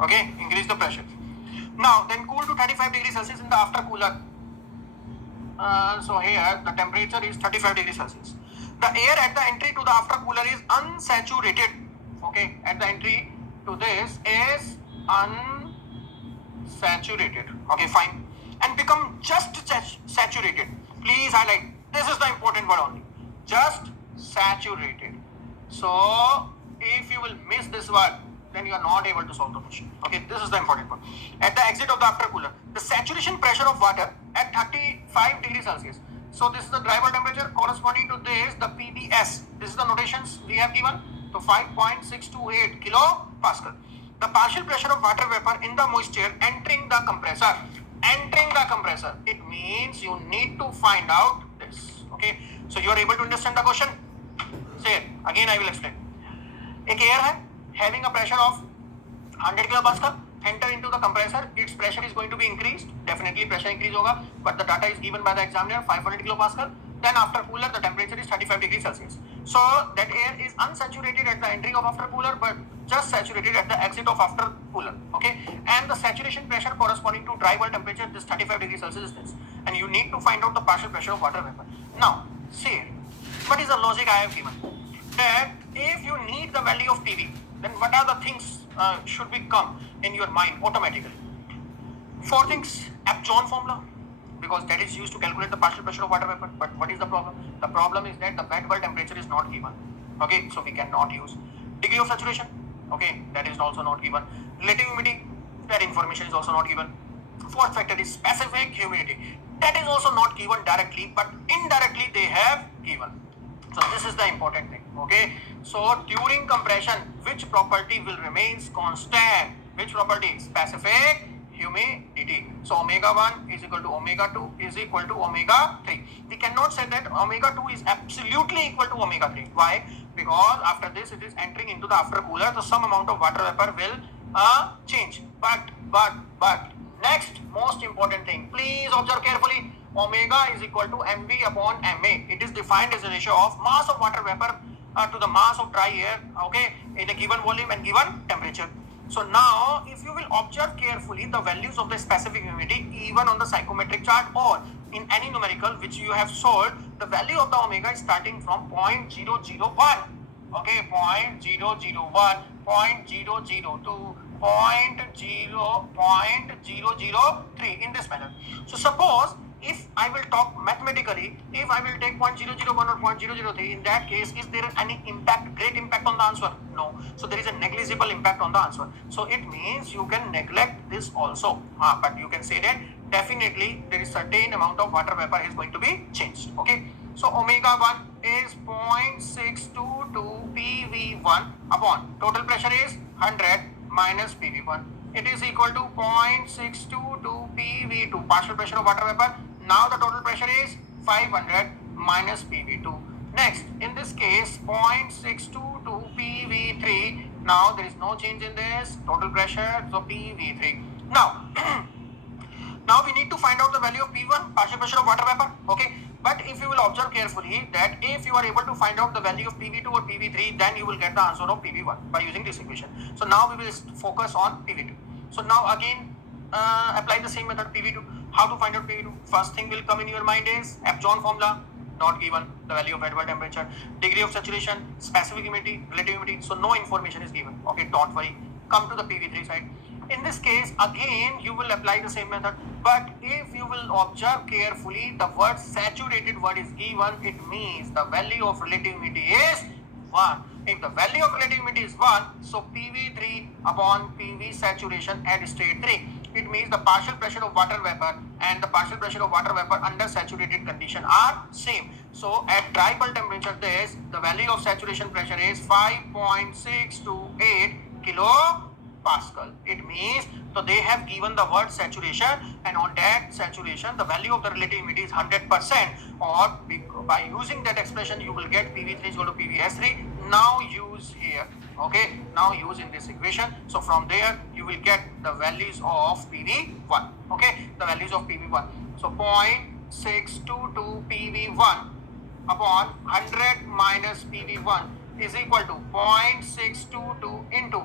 Okay. Increase the pressure. Now then cool to 35 degrees Celsius in the after cooler. So here the temperature is 35 degrees Celsius. The air at the entry to the after cooler is unsaturated. Okay. At the entry to this is unsaturated. Okay, fine. And become just saturated. Please highlight. This is the important word only. Just saturated. So if you will miss this word, then you are not able to solve the question. Okay, this is the important one. At the exit of the after cooler, the saturation pressure of water at 35 degrees Celsius. So this is the dry bulb temperature corresponding to this, the PBS. This is the notations we have given. So 5.628 kilopascal. The partial pressure of water vapor in the moisture entering the compressor. Entering the compressor. It means you need to find out this. Okay. So you are able to understand the question? Say it. Again I will explain. एक air है having a pressure of 100 kilopascal. Enter into the compressor. Its pressure is going to be increased. Definitely pressure increase होगा. But the data is given by the examiner 500 kilopascal. Then after cooler the temperature is 35 degrees Celsius. So that air is unsaturated at the entry of after cooler, but just saturated at the exit of after cooler. Okay. And the saturation pressure corresponding to dry bulb temperature, this 35 degrees Celsius is this. And you need to find out the partial pressure of water vapor. Now, see, what is the logic I have given? That if you need the value of PV, then what are the things should be come in your mind automatically? 4 things. Epson formula, because that is used to calculate the partial pressure of water vapor. But what is the problem? The problem is that the wet bulb temperature is not given. Okay, so we cannot use. Degree of saturation, okay, that is also not given. Relative humidity, that information is also not given. 4th factor is specific humidity. That is also not given directly, but indirectly they have given. So this is the important thing. Okay. So during compression, which property will remain constant? Which property? Specific humidity. So omega 1 is equal to omega 2 is equal to omega 3. We cannot say that omega 2 is absolutely equal to omega 3. Why? Because after this it is entering into the after cooler, so some amount of water vapor will change. But next most important thing, please observe carefully. Omega is equal to mv upon ma. It is defined as a ratio of mass of water vapor to the mass of dry air, okay, in a given volume and given temperature. So now if you will observe carefully the values of the specific humidity even on the psychometric chart or in any numerical which you have solved, the value of the omega is starting from 0.001, okay, 0.001, 0.002, 0.003 in this manner. So suppose if I will talk mathematically, if I will take 0.001 or 0.003, in that case, is there any impact, great impact on the answer? No. So there is a negligible impact on the answer. So it means you can neglect this also. But you can say that definitely there is certain amount of water vapor is going to be changed. Okay. So omega 1 is 0.622 PV1 upon total pressure is 100 minus PV1. It is equal to 0.622 PV2, partial pressure of water vapor. Now the total pressure is 500 minus PV2. Next, in this case, 0.622 PV3. Now there is no change in this total pressure, so PV3. Now, now we need to find out the value of P1, partial pressure of water vapor. Okay, but if you will observe carefully that if you are able to find out the value of PV2 or PV3, then you will get the answer of PV1 by using this equation. So now we will focus on PV2. So now again apply the same method PV2. How to find out PV2? First thing will come in your mind is Epson formula. Not given the value of vapor temperature, degree of saturation, specific humidity, relative humidity. So no information is given. Okay, don't worry. Come to the PV3 side. In this case, again you will apply the same method. But if you will observe carefully, the word saturated word is given. It means the value of relative humidity is 1. If the value of relative humidity is 1, so PV3 upon PV saturation at state 3. It means the partial pressure of water vapor and the partial pressure of water vapor under saturated condition are same. So at dry bulb temperature, the value of saturation pressure is 5.628 kilopascal. It means so they have given the word saturation, and on that saturation the value of the relative humidity is 100%, or by using that expression you will get PV3 is equal to PVS3. Now use here. Okay, now use in this equation. So from there you will get the values of PV1. Okay, the values of PV1. So 0.622 PV1 upon 100 minus PV1 is equal to 0.622 into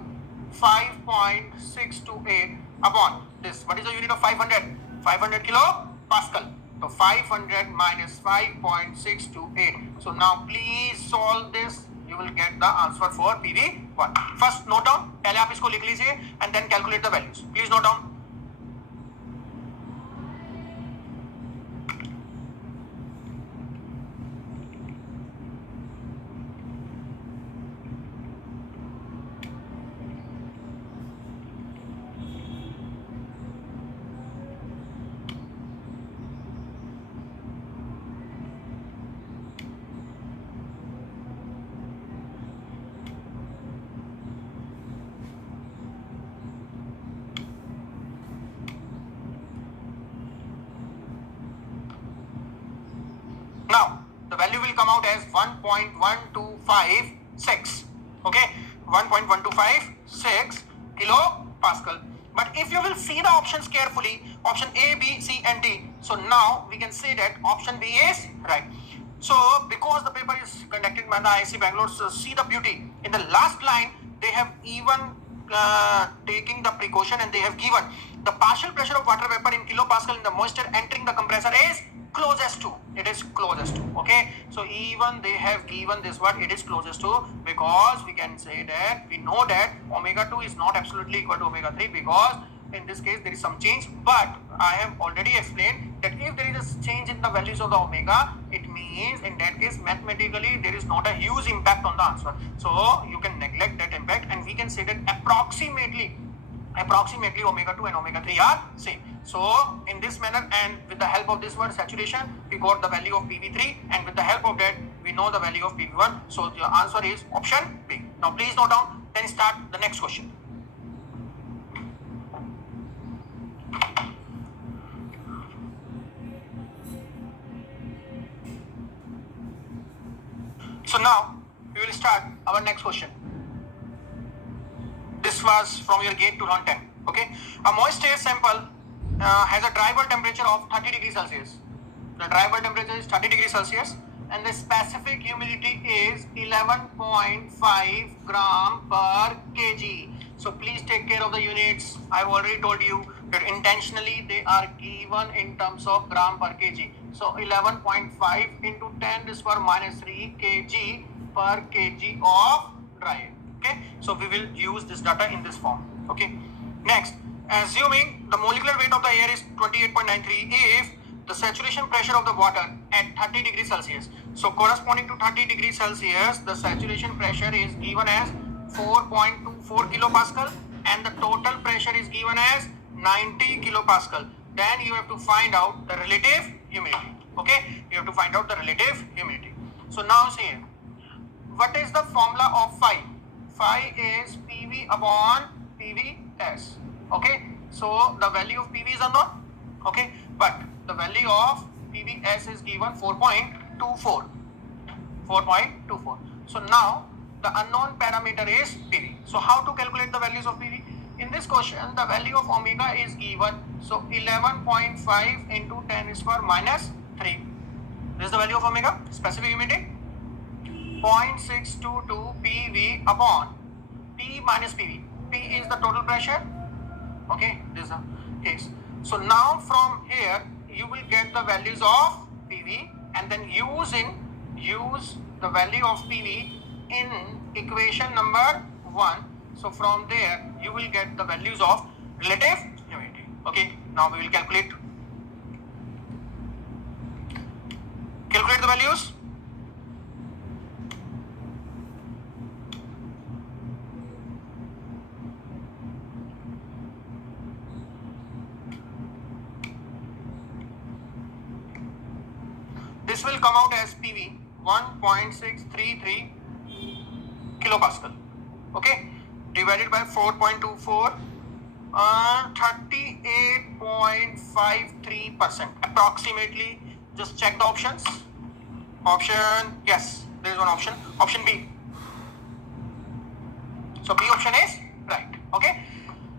5.628 upon this. What is the unit of 500? 500 kilopascal. So 500 minus 5.628. So now please solve this. You will get the answer for PV1. First note down. पहले आप इसको लिख लीजिए and then calculate the values. Please note down. Now, the value will come out as 1.1256. Okay, 1.1256 kilopascal. But if you will see the options carefully, option A, B, C and D. So now we can say that option B is right. So because the paper is conducted by the IISc Bangalore, so see the beauty. In the last line, they have even taking the precaution and they have given the partial pressure of water vapor in kilopascal in the moisture entering the compressor is closest to. It is closest to. Okay, so even they have given this word, it is closest to, because we can say that we know that omega 2 is not absolutely equal to omega 3, because in this case there is some change. But I have already explained that if there is a change in the values of the omega, it means in that case mathematically there is not a huge impact on the answer. So you can neglect that impact, and we can say that approximately omega 2 and omega 3 are same. So in this manner, and with the help of this word saturation, we got the value of PV3, and with the help of that we know the value of PV1. So the answer is option B. Now please note down, then start the next question. So now we will start our next question. This was from your gate 2010. Okay, a moist air sample has a dry bulb temperature of 30 degrees Celsius. The dry bulb temperature is 30 degrees Celsius, and the specific humidity is 11.5 gram per kg. So please take care of the units. I've already told you that intentionally they are given in terms of gram per kg. So 11.5 into 10 is for minus 3 kg per kg of dry air. Okay, so we will use this data in this form. Okay, next, assuming the molecular weight of the air is 28.93, if the saturation pressure of the water at 30 degrees Celsius, so corresponding to 30 degrees Celsius, the saturation pressure is given as 4.24 kilopascal and the total pressure is given as 90 kilopascal. Then you have to find out the relative humidity. Okay, you have to find out the relative humidity. So now see, what is the formula of phi? Phi is PV upon PVS. Okay, so the value of PV is unknown. Okay, but the value of PVS is given 4.24. 4.24. So now the unknown parameter is PV. So how to calculate the values of PV? In this question, the value of omega is given. So 11.5 into 10 is for minus 3. This is the value of omega, specific humidity. 0.622 PV upon P minus PV. P is the total pressure. Okay, this is the case. So now from here you will get the values of PV and then use the value of PV in equation number 1. So from there you will get the values of relative humidity. Okay, now we will calculate the values. This will come out as PV 1.633 kilopascal. Okay, divided by 4.24, 38.53% approximately. Just check the options. Option, yes, there is one option. Option B. So B option is right. Okay.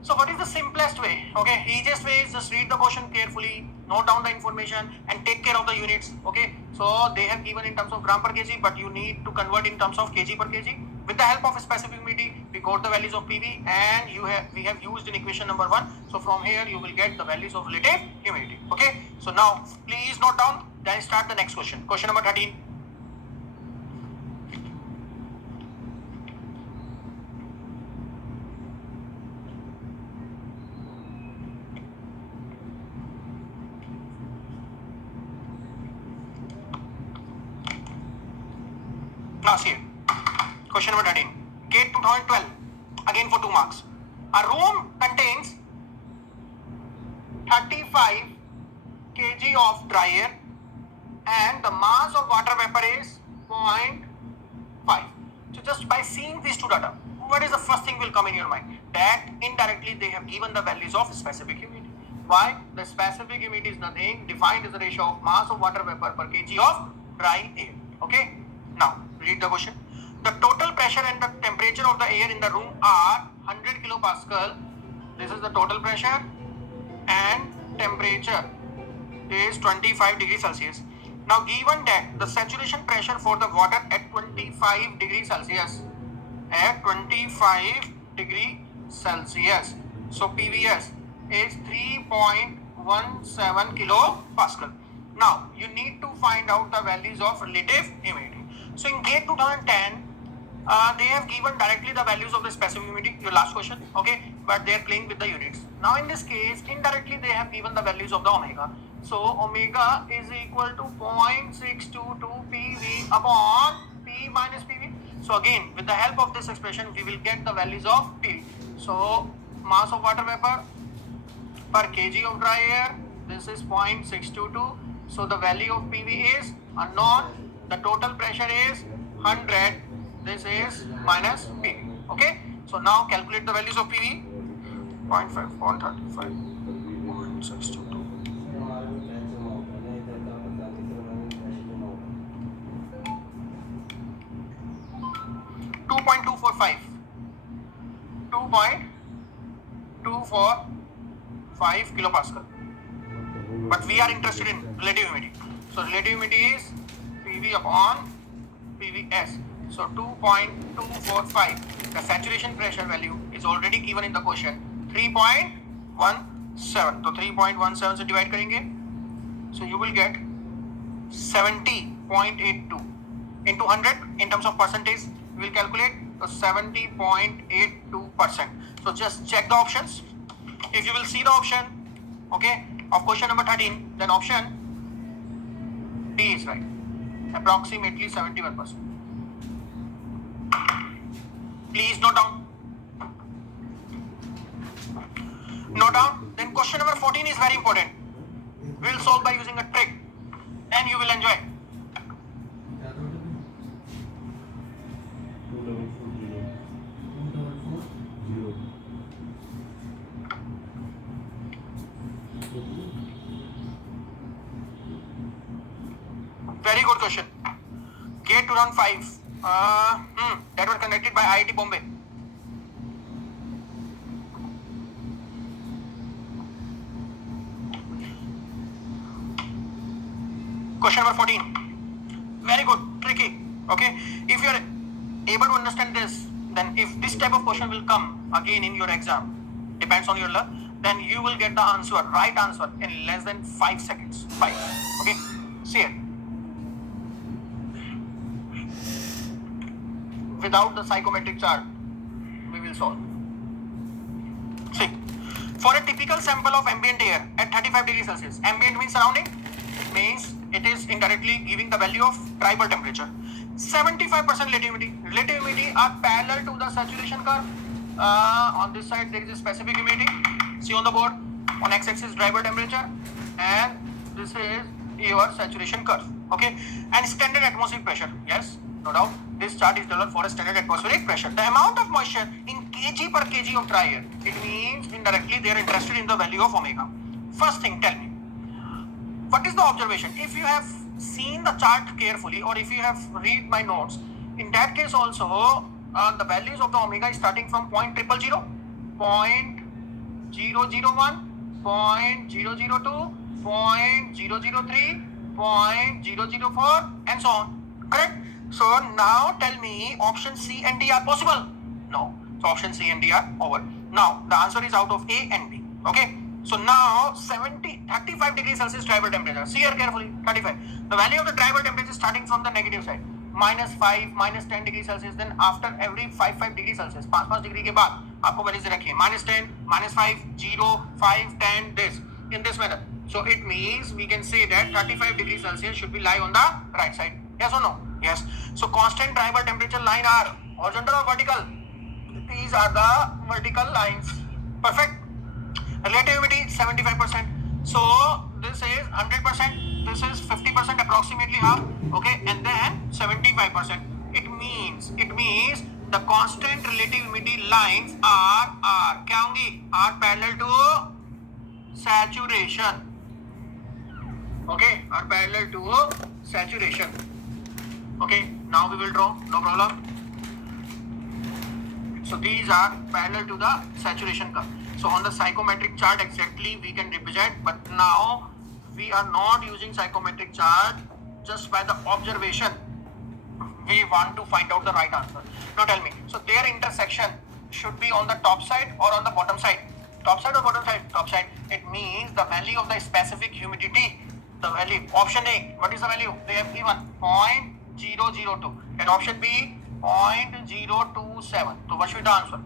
So what is the simplest way? Okay, easiest way is just read the question carefully, note down the information and take care of the units. Okay, so they have given in terms of gram per kg, but you need to convert in terms of kg per kg. With the help of specific humidity, we got the values of PV and we have used in equation number 1. So from here you will get the values of relative humidity. Okay, so now please note down, then start the next question. Question number 13. Last year. Question number 13. GATE 2012. Again for 2 marks. A room contains 35 kg of dry air and the mass of water vapor is 0.5. So just by seeing these two data, what is the first thing will come in your mind? That indirectly they have given the values of specific humidity. Why? The specific humidity is nothing defined as the ratio of mass of water vapor per kg of dry air. Okay. Now read the question. The total pressure and the temperature of the air in the room are 100 kilopascal. This is the total pressure and temperature is 25 degrees Celsius. Now given that the saturation pressure for the water at 25 degrees Celsius, so PVS is 3.17 kilopascal. Now you need to find out the values of relative humidity. So in GATE 2010, they have given directly the values of the specific humidity, your last question, okay, but they are playing with the units. Now in this case, indirectly they have given the values of the omega. So omega is equal to 0.622 PV upon P minus PV. So again, with the help of this expression, we will get the values of PV. So mass of water vapor per kg of dry air, this is 0.622. So the value of PV is unknown. The total pressure is 100. This is minus PV. Okay. So now calculate the values of PV. 0.5, 0.35, 0.622. 2.245. 2.245 kilopascal. But we are interested in relative humidity. So relative humidity is PV upon PVS. So 2.245. The saturation pressure value is already given in the question. 3.17. So 3.17 से divide करेंगे. So you will get 70.82 into 100 in terms of percentage. We will calculate 70.82%. So just check the options. If you will see the option, okay, of question number 13, then option D is right. Approximately 71%. Please note down. Note down. Then question number 14 is very important. We will solve by using a trick. And you will enjoy. Very good question. Gate 2005. That was conducted by IIT Bombay. Question number 14. Very good, tricky. Okay, if you are able to understand this, then if this type of question will come again in your exam, depends on your luck, then you will get the answer, right answer, in less than 5 seconds. 5. Okay, see it. Without the psychometric chart, we will solve. See, for a typical sample of ambient air at 35 degrees Celsius, ambient means surrounding, means it is indirectly giving the value of dry bulb temperature. 75% relative humidity are parallel to the saturation curve. On this side there is a specific humidity, see on the board, on x-axis dry bulb temperature, and this is your saturation curve. Okay, and standard atmospheric pressure, yes, no doubt, this chart is developed for a standard atmospheric pressure. The amount of moisture in kg per kg of dry air, it means indirectly they are interested in the value of omega. First thing, tell me, what is the observation? If you have seen the chart carefully, or if you have read my notes, in that case also the values of the omega is starting from 0.000, 0.001, 0.002, 0.003, 0.004, and so on. Correct? So now tell me, option C and D are possible? No. So option C and D are over. Now the answer is out of A and B. Okay. So now 35 degrees Celsius dry bulb temperature. See here carefully, 35. The value of the dry bulb temperature starting from the negative side. -5, -10 degree Celsius. Then after every 5 degree Celsius, 5 degree के बाद आपको values रखिए -10, -5, 0, 5, 10, this in this manner. So it means we can say that 35 degrees Celsius should be lie on the right side. Yes or no? Yes. So constant dry bulb temperature line are horizontal or vertical? These are the vertical lines. Perfect. Relative humidity 75%. So this is 100%. This is 50%, approximately half. Okay, and then 75%. It means the constant relative humidity lines are क्या होंगी? Are parallel to saturation. Okay, are parallel to saturation. Okay, now we will draw, no problem. So these are parallel to the saturation curve. So on the psychometric chart exactly we can represent, but now we are not using psychometric chart, just by the observation we want to find out the right answer. Now tell me, so their intersection should be on the top side or on the bottom side? Top side or bottom side? Top side. It means the value of the specific humidity, the value, option A, what is the value? They have given 0.002 and option B 0.027. So what should be the answer?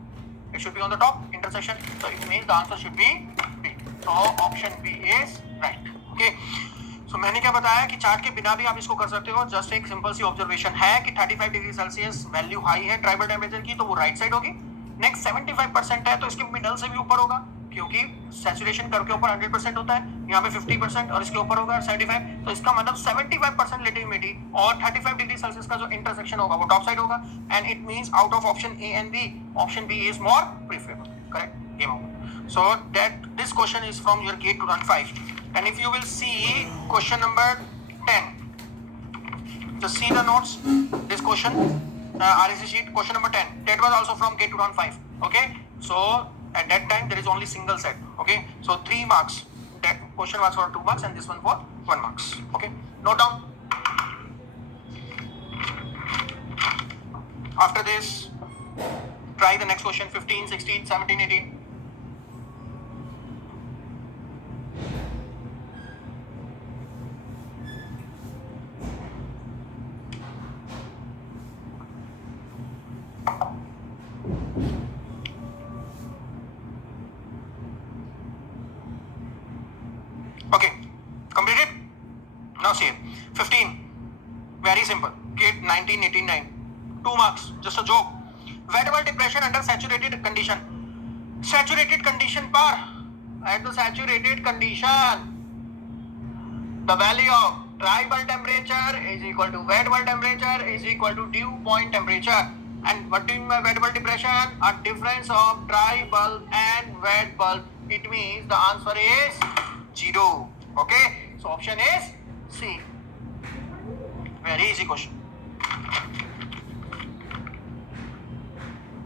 It should be on the top intersection. So it means the answer should be B. So option B is right. Okay. So मैंने क्या बताया कि chart के बिना भी आप इसको कर सकते हो. जस्ट एक सिंपल सी ऑब्जर्वेशन है कि 35 डिग्री सेल्सियस वैल्यू हाई है ड्राई bulb टेम्परेचर की, तो वो राइट साइड होगी. नेक्स्ट 75% है तो इसके मिडल से भी ऊपर होगा, क्योंकि सैचुरेशन कर्व के ऊपर 100% होता है, यहाँ पे 50% और इसके ऊपर होगा 75. तो इसका मतलब 75% रिलेटिव ह्यूमिडिटी और 35 डिग्री सेल्सियस का जो इंटरसेक्शन होगा वो टॉप साइड होगा. And it means out of option A and B, option B is more preferable. Correct, game over. So that this question is from your GATE 2005. And if you will see question number 10, just see the notes. This question, RSC sheet, question number 10. That was also from GATE 2005. Okay. So at that time there is only single set. Okay. So 3 marks. That question was for 2 marks and this one for 1 marks. Okay. Note down. After this, try the next question 15, 16, 17, 18. Okay, completed? Now see, 15, very simple. GATE 1989, 2 marks, just a joke. Wet bulb depression under saturated condition. Saturated condition par, at the saturated condition, the value of dry bulb temperature is equal to wet bulb temperature is equal to dew point temperature. And what do you mean by wet bulb depression? A difference of dry bulb and wet bulb. It means the answer is 0. Okay, so option is C. Very easy question.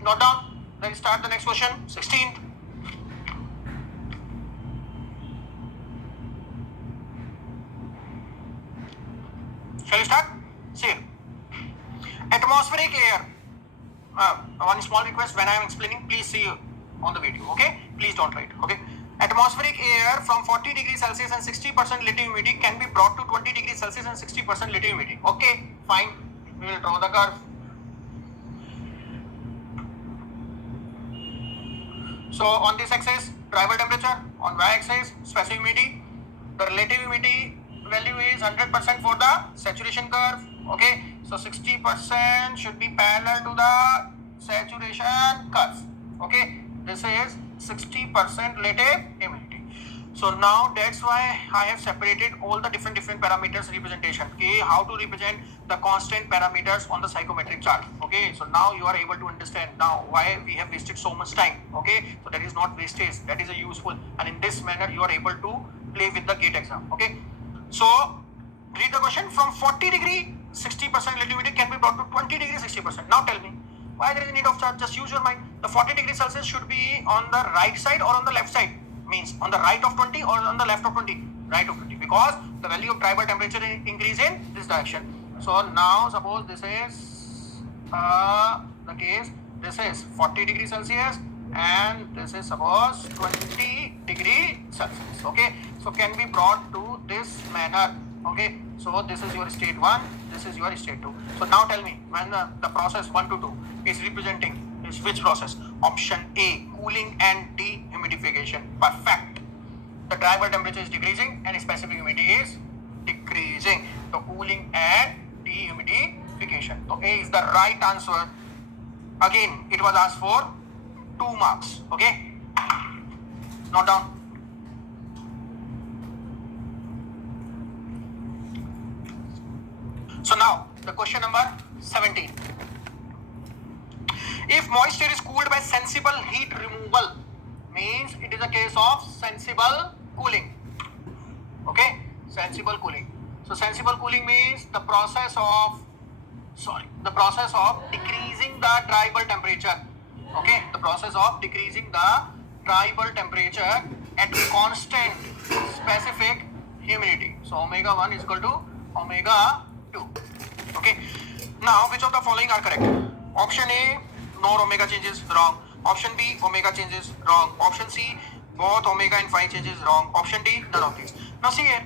Note down. Let's start the next question. 16th. Shall we start? See. Atmospheric air. One small request, when I am explaining, please see on the video, okay? Please don't write, okay? Atmospheric air from 40 degrees Celsius and 60% relative humidity can be brought to 20 degrees Celsius and 60% relative humidity. Okay, fine. We will draw the curve. So on this axis, drivable temperature. On y-axis, specific humidity. The relative humidity value is 100% for the saturation curve. Okay, so 60% should be parallel to the saturation curve. Okay, this is 60% relative humidity. So now that's why I have separated all the different parameters representation. Okay, how to represent the constant parameters on the psychometric chart. Okay, so now you are able to understand now why we have wasted so much time. Okay, so that is not wastage, that is a useful, and in this manner you are able to play with the gate exam. Okay, so read the question. From 40 degree 60% relative humidity can be brought to 20 degree 60%. Now tell me why there is a need of chart. Just use your mind. The 40 degrees Celsius should be on the right side or on the left side. Means on the right of 20 or on the left of 20. Right of 20, because the value of drivable temperature increase in this direction. So now suppose this is the case. This is 40 degrees Celsius and this is suppose 20 degree Celsius. Okay, so can be brought to this manner. Okay, so this is your state 1, this is your state 2. So now tell me, when the process 1 to 2 is representing is which process? Option A, cooling and dehumidification. Perfect. The drivable temperature is decreasing and specific humidity is decreasing. So cooling and dehumidification. So A is the right answer. Again, it was asked for 2 marks. Okay, note down. So now the question number 17. If moisture is cooled by sensible heat removal, means it is a case of sensible cooling. Okay, sensible cooling. So sensible cooling means the process of decreasing the drivable temperature. Okay, the process of decreasing the drivable temperature at constant specific humidity. So omega 1 is equal to omega 2. Okay, now which of the following are correct? Option A, no omega changes, wrong. Option B, omega changes, wrong. Option C, both omega and phi changes, wrong. Option D, none of these. Now see here,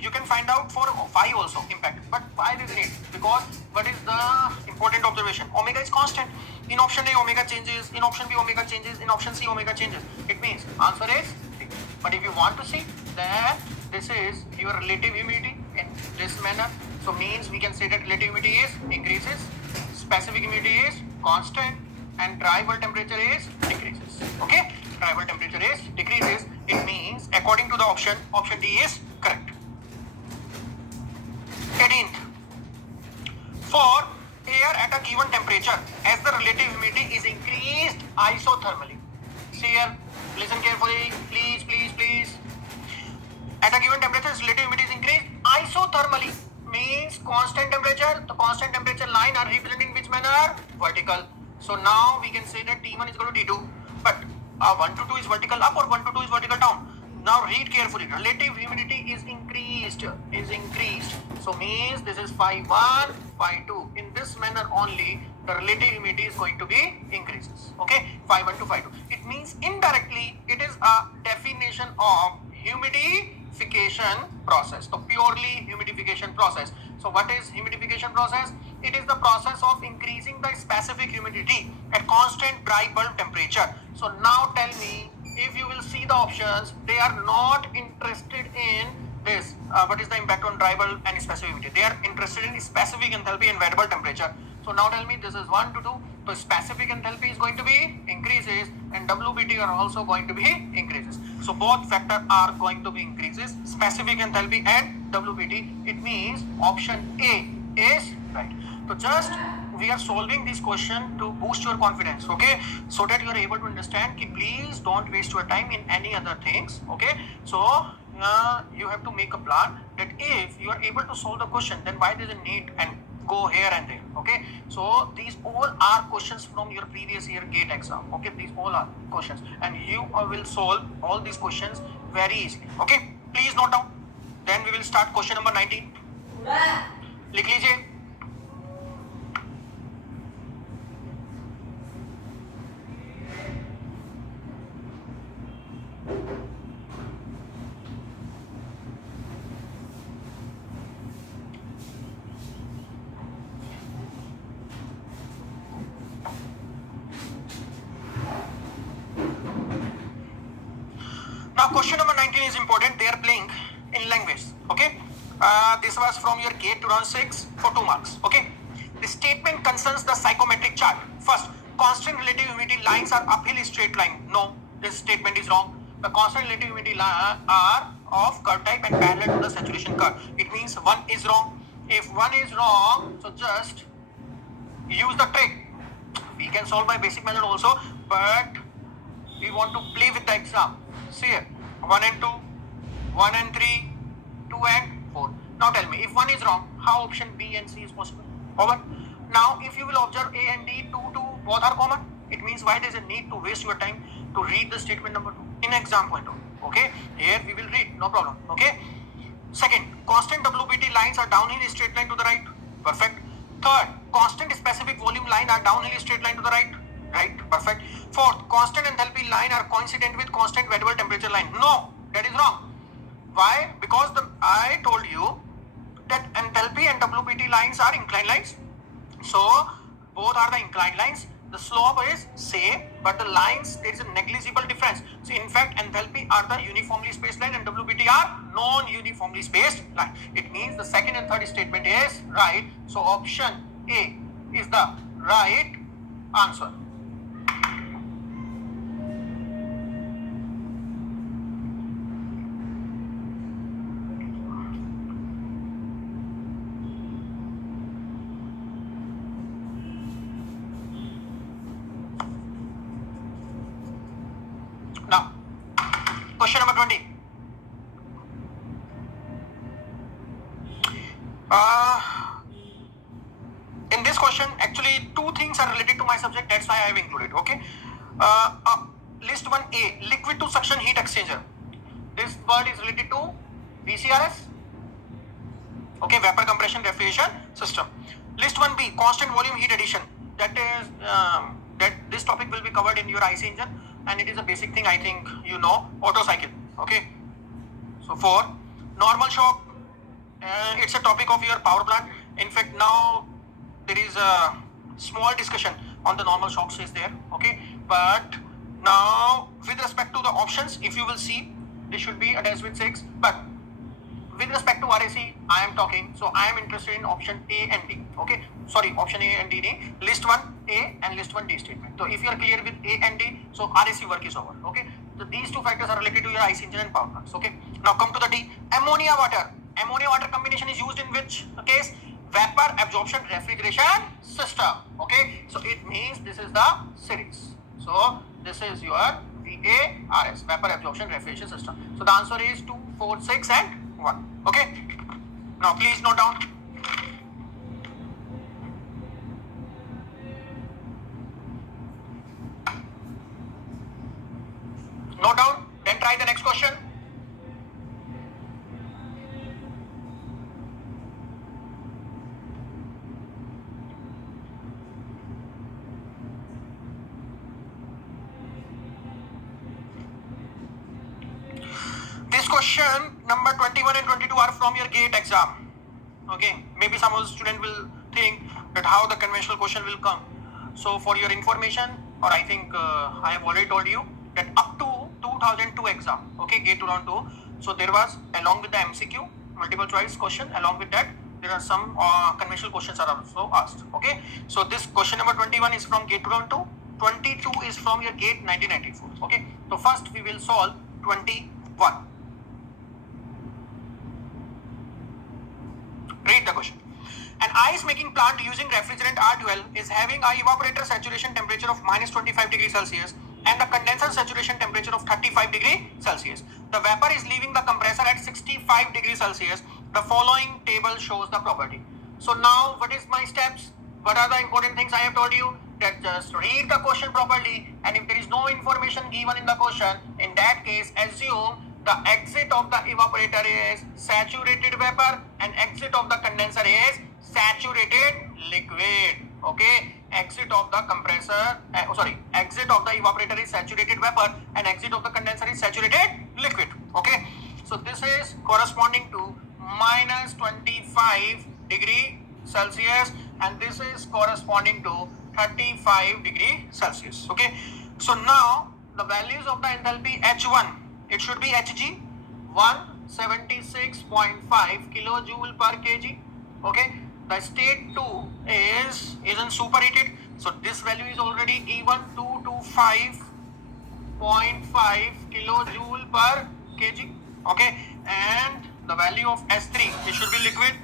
you can find out for phi also impact, but why there is need? Because what is the important observation? Omega is constant. In option A, omega changes. In option B, omega changes. In option C, omega changes. It means answer is C. But if you want to see, then this is your relative humidity in this manner. So means we can say that relative humidity is increases, specific humidity is constant, and drivable temperature is decreases. Okay, drivable temperature is decreases. It means according to the option D is correct. 18th. For air at a given temperature, as the relative humidity is increased isothermally. See here, listen carefully, please. At a given temperature, relative humidity is increased isothermally. Means constant temperature, the constant temperature line are represented in which manner? Vertical. So now we can say that T1 is equal to T2, but 1 to 2 is vertical up or 1 to 2 is vertical down. Now read carefully. Relative humidity is increased. So means this is phi 1, phi 2. In this manner only the relative humidity is going to be increases. Okay, phi 1 to phi 2. It means indirectly it is a definition of humidification process. So purely humidification process. So what is humidification process? It is the process of increasing the specific humidity at constant dry bulb temperature. So now tell me, if you will see the options, they are not interested in this. What is the impact on dry bulb and specific humidity? They are interested in specific enthalpy and variable temperature. So now tell me, this is 1 to 2. So specific enthalpy is going to be increases and WBT are also going to be increases. So both factors are going to be increases, specific enthalpy and WBT. It means option A is right. So just we are solving this question to boost your confidence, okay, so that you are able to understand ki please don't waste your time in any other things. Okay, so you have to make a plan that if you are able to solve the question, then why there is a need and go here and there. Okay, so these all are questions from your previous year GATE exam. Okay, these all are questions, and you will solve all these questions very easily. Okay, please note down. Then we will start question number 19. लिख लीजिए. Now question number 19 is important. They are playing in language. Okay. This was from your GATE 2006 for 2 marks. Okay. The statement concerns the psychometric chart. First, constant relative humidity lines are uphill straight line. No, this statement is wrong. The constant relative humidity are of curve type and parallel to the saturation curve. It means one is wrong. If one is wrong, so just use the trick. We can solve by basic method also, but we want to play with the exam. See here, 1 and 2, 1 and 3, 2 and 4. Now tell me, if one is wrong, how option B and C is possible? Over. Now, if you will observe A and D, 2, both are common. It means why there is a need to waste your time to read the statement number 2 in exam point of view. Okay, here we will read, no problem. Okay. Second, constant WBT lines are downhill straight line to the right. Perfect. Third, constant specific volume line are downhill straight line to the right. Right. Perfect. Fourth, constant enthalpy line are coincident with constant variable temperature line. No, that is wrong. Why? Because I told you that enthalpy and WBT lines are inclined lines. So both are the inclined lines. The slope is same, but the lines, there is a negligible difference. So in fact, enthalpy are the uniformly spaced line and WBT are non-uniformly spaced line. It means the second and third statement is right. So option A is the right answer. Now, question number 20. In this question, actually, 2 things are related to my subject. That's why I have included. Okay. List 1A, liquid to suction heat exchanger. This word is related to VCRS. Okay, vapor compression refrigeration system. List 1B, constant volume heat addition. That is that this topic will be covered in your IC engine, and it is a basic thing, I think you know, Otto cycle. Okay. So 4, normal shock. It's a topic of your power plant. In fact, now there is a small discussion on the normal shocks is there. Okay. But now with respect to the options, if you will see, this should be attached with 6. But with respect to RAC, I am talking. So I am interested in option A and D. Okay. Sorry, option A and D. List 1A and list 1D statement. So if you are clear with A and D, so RAC work is over. Okay. So these 2 factors are related to your IC engine and power plants. Okay. Now come to the D. Ammonia water. Ammonia water combination is used in which case? Vapor absorption refrigeration system. Okay. So it means this is the series. So this is your VARS, vapor absorption refrigeration system. So the answer is 2, 4, 6 and 1. Okay. Now please note down. Note down. Then try the next question. This question number 21 and 22 are from your GATE exam. Okay, maybe some of the student will think that how the conventional question will come. So for your information, or I think I have already told you that up to 2002 exam, okay, GATE 2002. So there was, along with the MCQ, multiple choice question, along with that there are some conventional questions are also asked. Okay, so this question number 21 is from GATE 2002. 22 is from your GATE 1994. Okay, so first we will solve 21. Read the question. An ice making plant using refrigerant R12 is having a evaporator saturation temperature of -25 degrees Celsius and the condenser saturation temperature of 35 degrees Celsius. The vapor is leaving the compressor at 65 degrees Celsius. The following table shows the property. So now what is my steps? What are the important things I have told you? That just read the question properly, and if there is no information given in the question, in that case assume the exit of the evaporator is saturated vapor and exit of the condenser is saturated liquid. Okay, exit of the compressor, exit of the evaporator is saturated vapor and exit of the condenser is saturated liquid. Okay, so this is corresponding to minus 25 degree Celsius and this is corresponding to 35 degree Celsius. Okay, so now the values of the enthalpy H1, it should be Hg 176.5 kilojoule per kg. Okay, the state 2 is in superheated, so this value is already given 225.5 kilojoule per kg. Okay, and the value of S3, it should be liquid,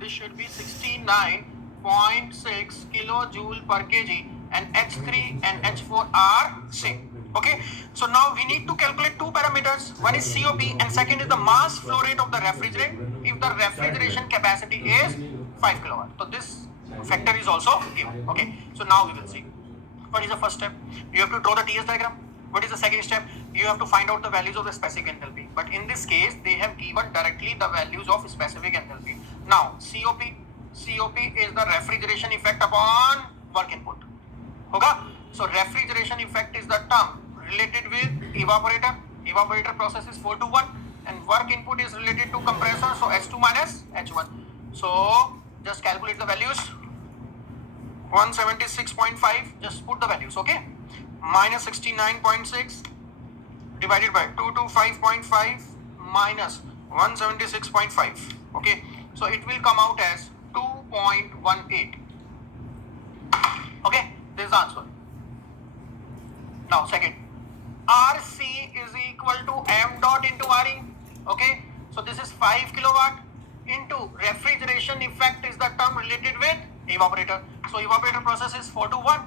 this should be 69.6 kilojoule per kg, and H3 and H4 are same. Okay, so now we need to calculate two parameters. One is COP and second is the mass flow rate of the refrigerant if the refrigeration capacity is 5 kilowatt. So this factor is also given. Okay, so now we will see. What is the first step? You have to draw the TS diagram. What is the second step? You have to find out the values of the specific enthalpy. But in this case, they have given directly the values of specific enthalpy. Now, COP is the refrigeration effect upon work input. Okay? So, refrigeration effect is the term related with evaporator. Evaporator process is 4 to 1 and work input is related to compressor. So, H2 minus H1. So, just calculate the values. 176.5, just put the values, okay? Minus 69.6 divided by 225.5 minus 176.5, okay? So it will come out as 2.18, okay? This is the answer. Now second, RC is equal to M dot into RE, okay? So this is 5 kilowatt into refrigeration effect is the term related with evaporator. So evaporator process is 4 to 1.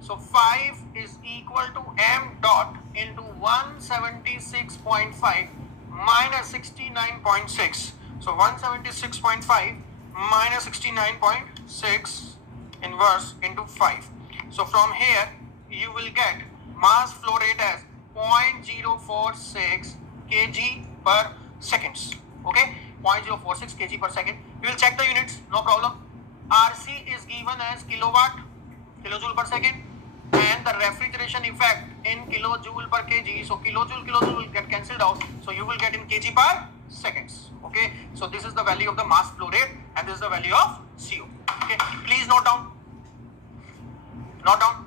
So 5 is equal to M dot into 176.5 minus 69.6. So 176.5 minus 69.6 inverse into 5. So from here you will get mass flow rate as 0.046 kg per seconds. Okay, 0.046 kg per second. We will check the units, no problem. RC is given as kilojoule per second, and the refrigeration effect in kilojoule per kg. So kilojoule will get cancelled out. So you will get in kg per seconds. Okay. So this is the value of the mass flow rate, and this is the value of CO. Okay. Please note down. Note down.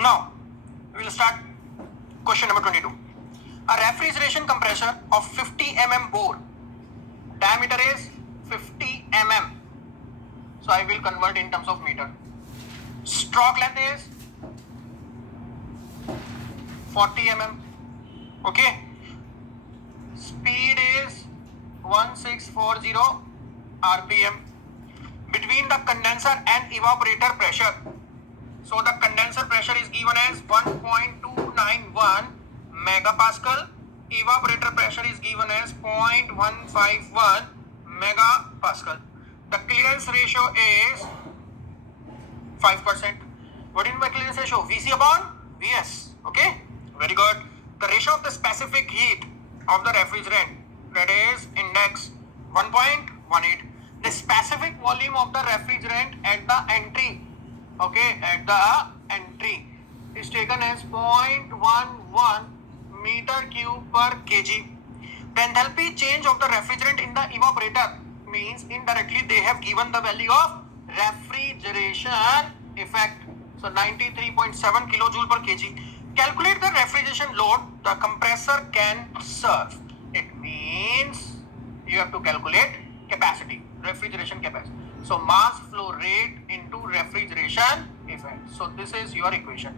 Now, we will start question number 22. A refrigeration compressor of 50 mm bore, diameter is 50 mm. So I will convert in terms of meter. Stroke length is 40 mm. Okay. Speed is 1640 RPM. Between the condenser and evaporator pressure. So the condenser pressure is given as 1.291 megapascal. Evaporator pressure is given as 0.151 megapascal. The clearance ratio is 5%. What is my clearance ratio? VC upon VS. Okay, very good. The ratio of the specific heat of the refrigerant, that is index 1.18. The specific volume of the refrigerant at the entry, okay, at the entry is taken as 0.11 meter cube per kg. The enthalpy change of the refrigerant in the evaporator means indirectly they have given the value of refrigeration effect. So 93.7 kilojoule per kg. Calculate the refrigeration load the compressor can serve. It means you have to calculate capacity, refrigeration capacity. So mass flow rate into refrigeration effect. So this is your equation.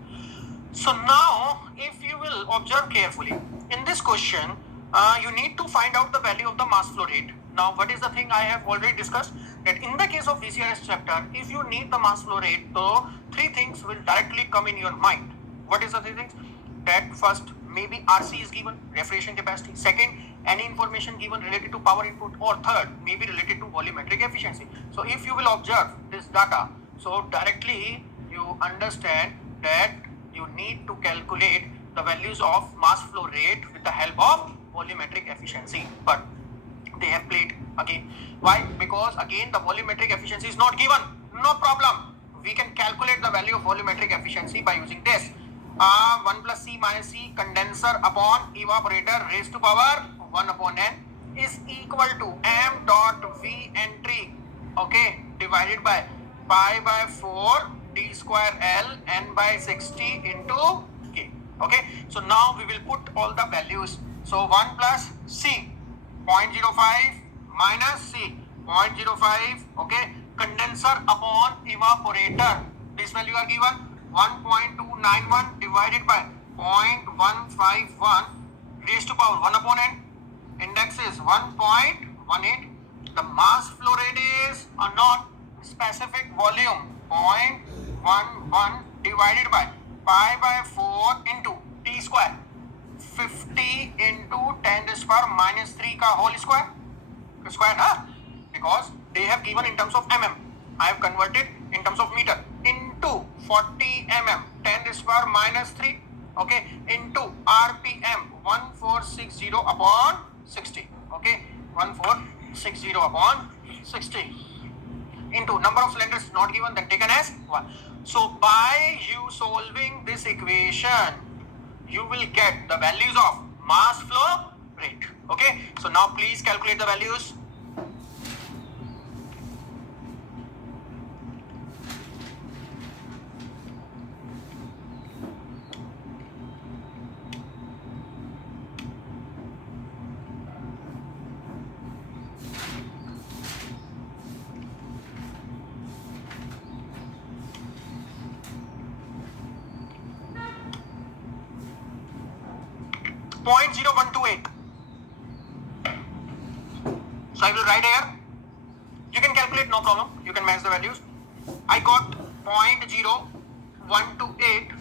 So now if you will observe carefully, in this question, you need to find out the value of the mass flow rate. Now what is the thing I have already discussed, that in the case of VCRS chapter, if you need the mass flow rate, so three things will directly come in your mind. What is the three things? That first, maybe RC is given, refrigeration capacity. Second, any information given related to power input. Or third, maybe related to volumetric efficiency. So if you will observe this data, so directly you understand that you need to calculate the values of mass flow rate with the help of volumetric efficiency. But they have played again. Why? Because again the volumetric efficiency is not given. No problem. We can calculate the value of volumetric efficiency by using this. 1 plus C minus C condenser upon evaporator raised to power 1 upon N is equal to M dot V entry, okay, divided by pi by 4 D square L N by 60 into K. Okay, so now we will put all the values. So 1 plus C 0.05 minus C 0.05, okay, condenser upon evaporator, this value are given 1.291 divided by 0.151 raised to power 1 upon N, index is 1.18, the mass flow rate is a not specific volume 0.11 divided by pi by 4 into T square 50 into 10 raised to power minus 3 का whole square, because they have given in terms of mm, I have converted in terms of meter, into 40 mm 10 raised to power minus 3, okay, into rpm 1460 upon 60, okay, 1460 upon 60 into number of cylinders not given, then taken as 1. So by you solving this equation, you will get the values of mass flow rate. Okay, so now please calculate the values. Point 0128. So I will write here. You can calculate, no problem. You can match the values. I got 0.0128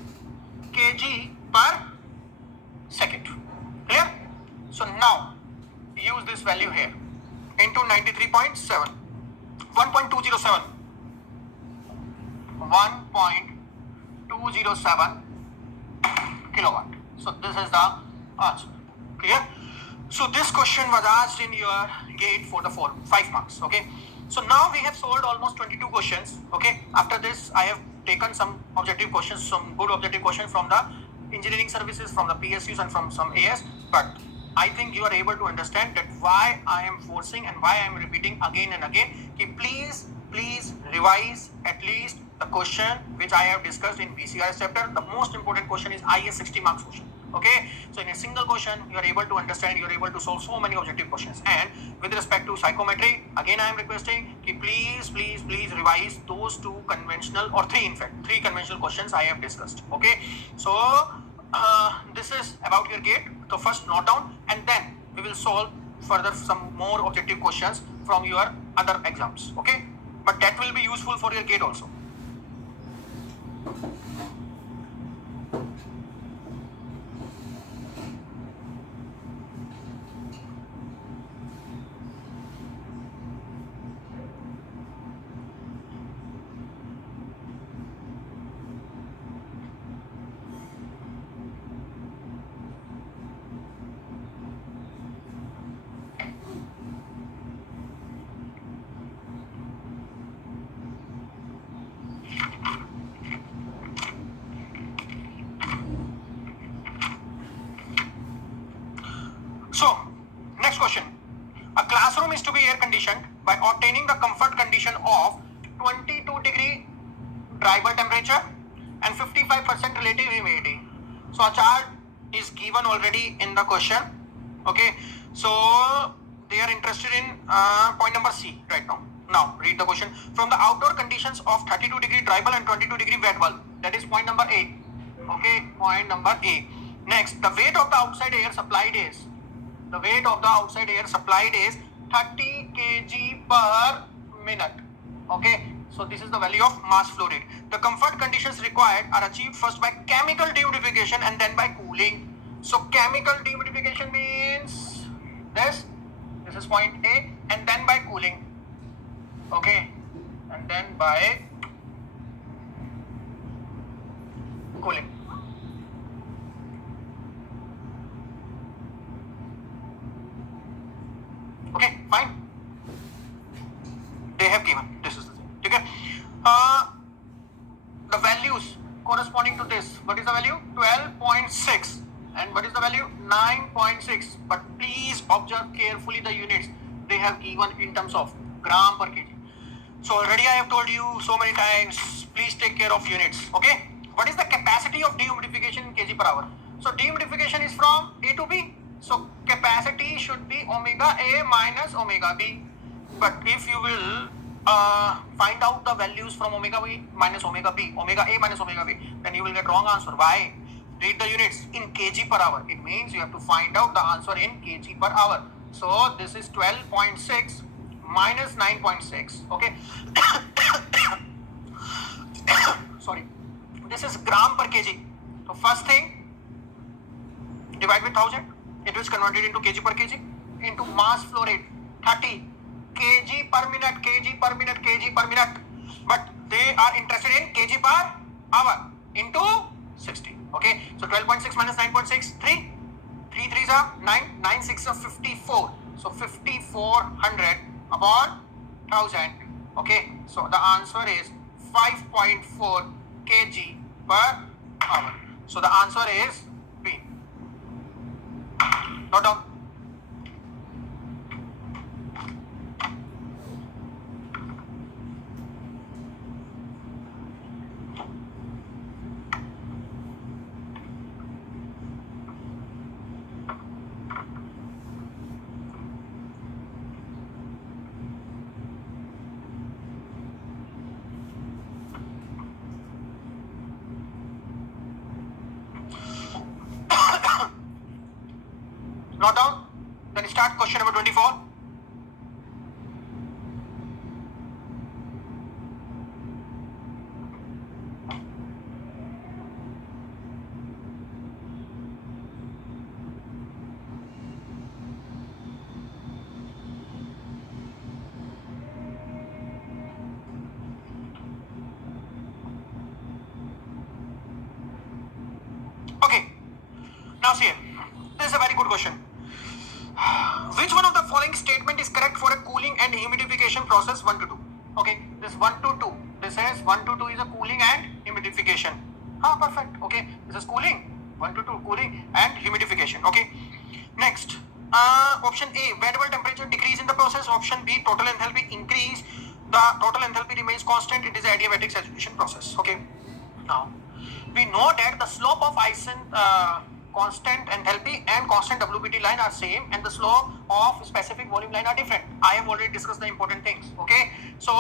kg per second. Clear? So now use this value here into 93.7. 1.207. 1.207 kilowatt. So this is the answer. Clear? So this question was asked in your gate for the 5 marks. Okay. So now we have solved almost 22 questions. Okay. After this, I have taken some objective questions, some good objective questions from the engineering services, from the PSUs, and from some AS. But I think you are able to understand that why I am forcing and why I am repeating again and again. Ki please revise at least the question which I have discussed in VCRS chapter. The most important question is IS 60 marks question. Okay, so in a single question you are able to understand, you are able to solve so many objective questions. And with respect to psychometry, again I am requesting ki please revise those 2 conventional, or 3 in fact, 3 conventional questions I have discussed. Okay, so this is about your gate. So first note down, and then we will solve further some more objective questions from your other exams. Okay, but that will be useful for your gate also. So, next question. A classroom is to be air conditioned by obtaining the comfort condition of 22 degree dry bulb temperature, and 55% relative humidity. So a chart is given already in the question. Okay, so they are interested in point number C right now. Now read the question. From the outdoor conditions of 32 degree dry bulb and 22 degree wet bulb, that is point number A. Okay, point number A. Next, the weight of the outside air supplied is 30 kg per minute. Okay, so this is the value of mass flow rate. The comfort conditions required are achieved first by chemical dehumidification and then by cooling. So chemical dehumidification means this is point A, and then by cooling. Okay, and then by cooling. Okay, fine. They have given. This is the thing. Okay. The values corresponding to this. What is the value? 12.6. And what is the value? 9.6. But please observe carefully the units they have given in terms of gram per kg. So already I have told you so many times, please take care of units. Okay. What is the capacity of dehumidification in kg per hour? So dehumidification is from A to B. So capacity should be omega A minus omega B. But if you will find out the values from omega B minus omega B, omega A minus omega B, then you will get wrong answer. Why? Read the units in kg per hour. It means you have to find out the answer in kg per hour. So this is 12.6 minus 9.6. Okay. Sorry. This is gram per kg. So first thing, divide with 1000. It is converted into kg per kg into mass flow rate 30 kg per minute, kg per minute, kg per minute. But they are interested in kg per hour into 60. Okay, so 12.6 minus 9.6, 3. 3 3s are 9, 9 6 are 54. So 5400 upon 1000. Okay, so the answer is 5.4 kg per hour. So the answer is B. Note down. Note down. Then start question number 24. Okay. Now see, this is a very good question. Which one of the following statement is correct for a cooling and humidification process 1 to 2? Okay, this 1 to 2. This is 1 to 2 is a cooling and humidification. Perfect. Okay, this is cooling. 1 to 2 cooling and humidification. Okay. Next, option A, variable temperature decrease in the process. Option B, total enthalpy increase. The total enthalpy remains constant. It is adiabatic saturation process. Okay. Now, we know that the slope of constant enthalpy and constant WBT line are same, and the slope of specific volume line are different. I have already discussed the important things. Okay, so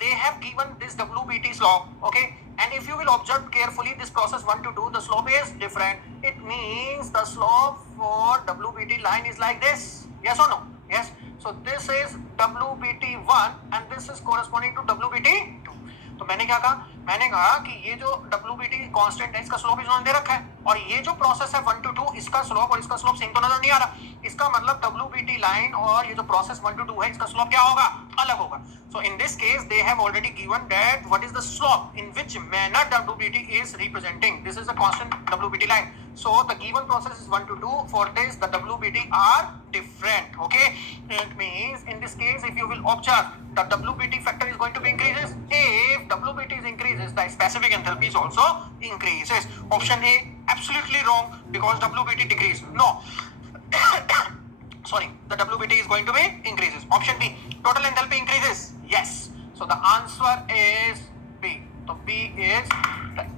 they have given this WBT slope. Okay, and if you will observe carefully this process 1 to 2, the slope is different. It means the slope for WBT line is like this. Yes or no? Yes. So this is WBT1 and this is corresponding to WBT2. तो मैंने क्या कहा? मैंने कहा कि ये जो WBT constant है, इसका स्लोप इन्होंने दे रखा है, और ये जो प्रोसेस है 1 to 2, इसका स्लोप और इसका स्लोप सेम तो नजर नहीं आ रहा. इसका मतलब WBT लाइन और ये जो प्रोसेस 1 to 2 है, इसका स्लोप क्या होगा? अलग होगा. So in this case, they have already given that what is the slope in which manner WBT is representing. This is a constant WBT line. So the given process is 1 to 2. For this, the WBT are different. Okay, it means in this case, if you will observe, the WBT factor is going to be increases. If WBT is increases, the specific enthalpy is also increases. Option A absolutely wrong because WBT decrease. No. Sorry, the WBT is going to be increases. Option B, total enthalpy increases. Yes. So the answer is B. So B is right.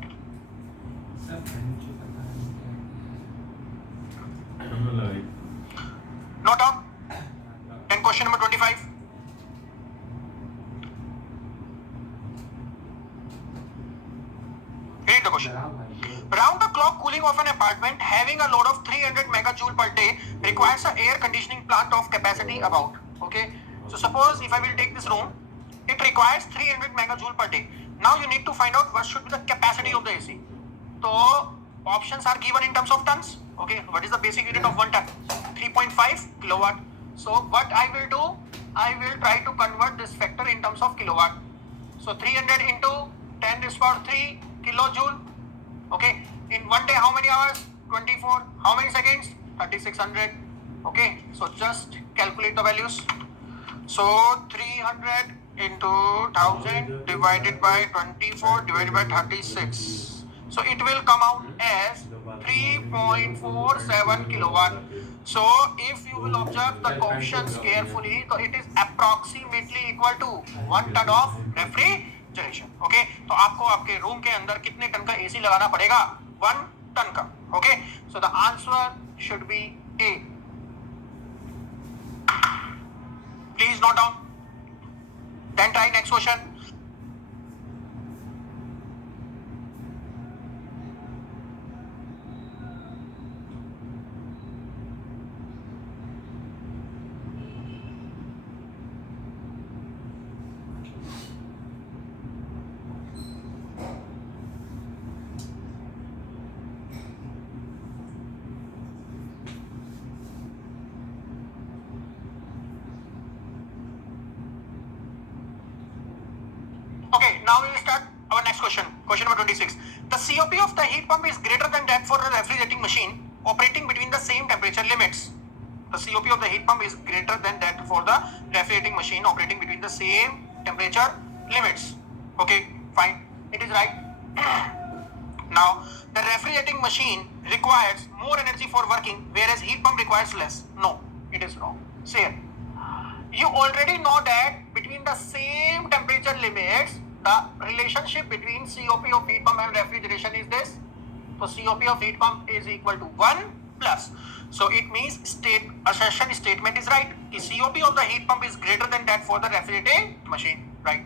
question. Round the clock cooling of an apartment having a load of 300 megajoule per day requires an air conditioning plant of capacity about. Okay. So suppose if I will take this room, it requires 300 megajoule per day. Now you need to find out what should be the capacity of the AC. So options are given in terms of tons. Okay. What is the basic unit of 1 ton? 3.5 kilowatt. So what I will do, I will try to convert this factor in terms of kilowatt. So 300 into 10 is for 3 kilojoule. Okay. In 1 day, how many hours? 24. How many seconds? 3600. Okay. So just calculate the values. So 300 into 1000 divided by 24 divided by 36. So it will come out as 3.47 kilowatt. So if you will observe the options carefully, so it is approximately equal to 1 ton of refrigeration. Okay, तो आपको आपके room के अंदर कितने ton का AC लगाना पड़ेगा? 1 ton का. Okay, so the answer should be A. Please note down. Then try next question. Okay, now we will start our next question. Question number 26. The COP of the heat pump is greater than that for the refrigerating machine operating between the same temperature limits. The COP of the heat pump is greater than that for the refrigerating machine operating between the same temperature limits. Okay, fine. It is right. Now, the refrigerating machine requires more energy for working, whereas heat pump requires less. No, it is wrong. Say it. You already know that between the same temperature limits, the relationship between COP of heat pump and refrigeration is this. So COP of heat pump is equal to 1 plus. So it means assertion statement is right. The COP of the heat pump is greater than that for the refrigerating machine. Right.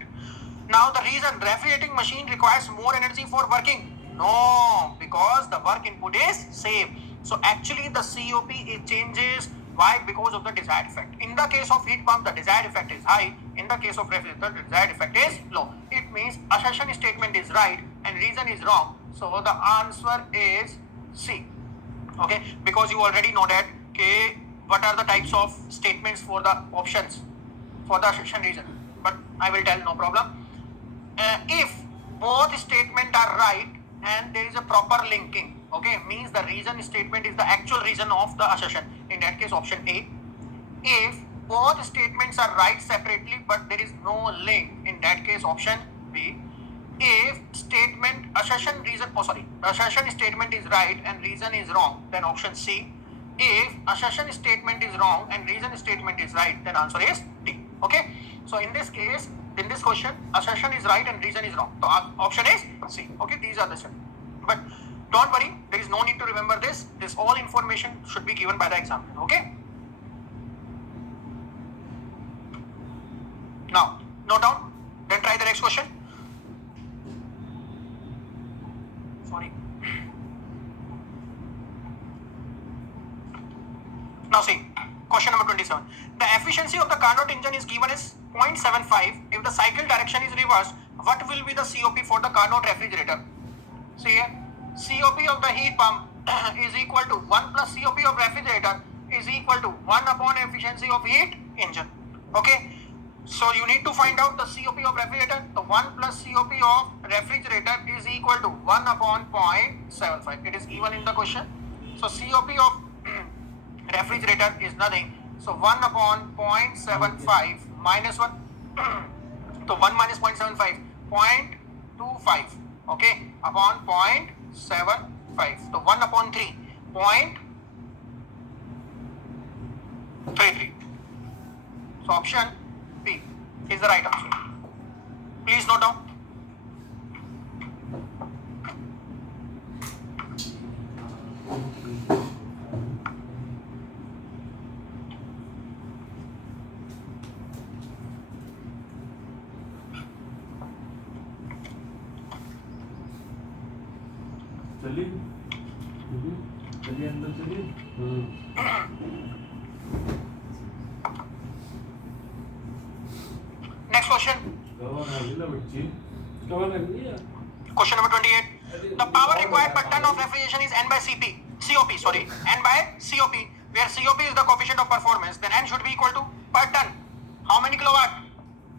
Now the reason refrigerating machine requires more energy for working. No, because the work input is same. So actually the COP it changes. Why? Because of the desired effect. In the case of heat pump, the desired effect is high. In the case of refrigerator, the desired effect is low. It means assertion statement is right and reason is wrong. So the answer is C. Okay, because you already know that okay, what are the types of statements for the options for the assertion reason. But I will tell, no problem. If both statements are right and there is a proper linking, okay, means the reason statement is the actual reason of the assertion. In that case, option A. If both statements are right separately but there is no link, in that case, option B. If assertion statement is right and reason is wrong, then option C. If assertion statement is wrong and reason statement is right, then answer is D. Okay. So in this case, in this question, assertion is right and reason is wrong. So option is C. Okay. These are the steps. But don't worry, there is no need to remember this. This all information should be given by the examiner. Okay. Now, note down. Then try the next question. Sorry. Now see, question number 27. The efficiency of the Carnot engine is given as 0.75. If the cycle direction is reversed, what will be the COP for the Carnot refrigerator? See here, COP of the heat pump is equal to 1 plus COP of refrigerator is equal to 1 upon efficiency of heat engine. Okay. So you need to find out the COP of refrigerator. The 1 plus COP of refrigerator is equal to 1 upon 0.75. It is given in the question. So COP of refrigerator is nothing. So 1 upon 0.75 minus 1. So 1 minus 0.75, 0.25. Okay, upon 0.75. So 1 upon 3, 0.33. So option B is the right answer. Please note down. चलिए चलिए अंदर चलिए। Next question. Question number 28. The power required per ton of refrigeration is N by COP, N by COP, where COP is the coefficient of performance, then N should be equal to per ton. How many kilowatt?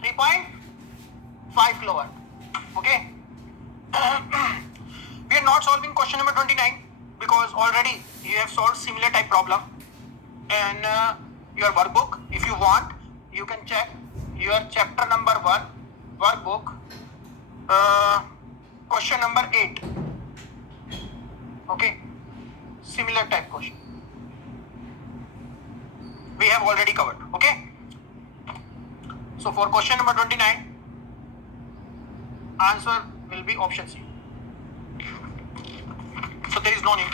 3.5 kilowatt. Okay. We are not solving question number 29 because already you have solved similar type problem in your workbook. If you want, you can check your chapter number 1 workbook, question number 8. Okay, similar type question we have already covered. Okay, so for question number 29, answer will be option C. So there is no need.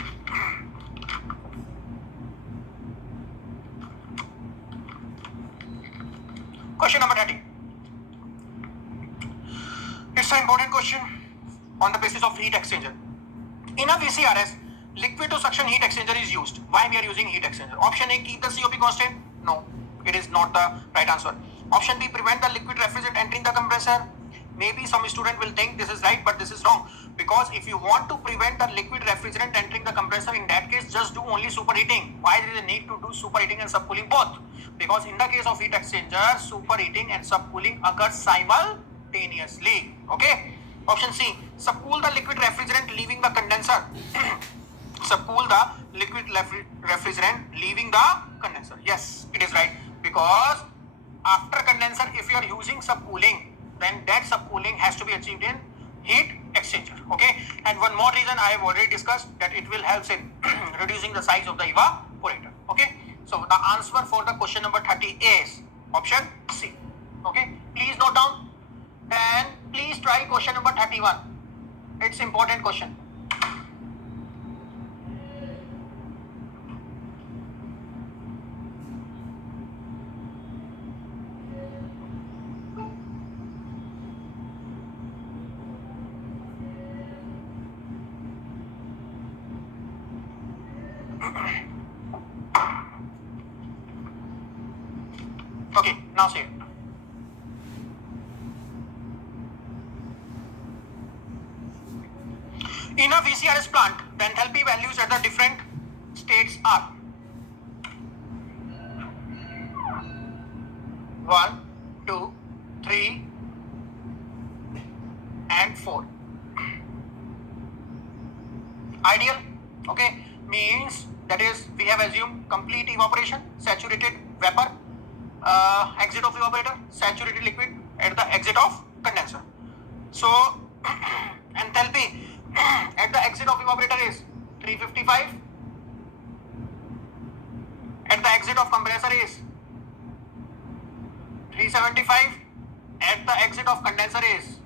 Question number 30. It's an important question on the basis of heat exchanger. In a VCRS, liquid to suction heat exchanger is used. Why we are using heat exchanger? Option A, keep the COP constant. No, it is not the right answer. Option B, prevent the liquid refrigerant entering the compressor. Maybe some student will think this is right, but this is wrong. Because if you want to prevent the liquid refrigerant entering the compressor, in that case, just do only superheating. Why there is a need to do superheating and subcooling both? Because in the case of heat exchanger, superheating and subcooling occurs simultaneously. Okay. Option C, subcool the liquid refrigerant leaving the condenser. Subcool the liquid refrigerant leaving the condenser. Yes, it is right. Because after condenser, if you are using subcooling, then that subcooling has to be achieved in heat exchanger. Okay. And one more reason I have already discussed, that it will help in reducing the size of the evaporator. Okay. So the answer for the question number 30 is option C. Okay. Please note down and please try question number 31. It's important question. Okay, now see it. In a VCRS plant, the enthalpy values at the different states are 1, 2, 3, and 4. Ideal, okay, means that is we have assumed complete evaporation, saturated vapor, exit of evaporator, saturated liquid at the exit of condenser. So enthalpy at the exit of evaporator is 355, at the exit of compressor is 375, at the exit of condenser is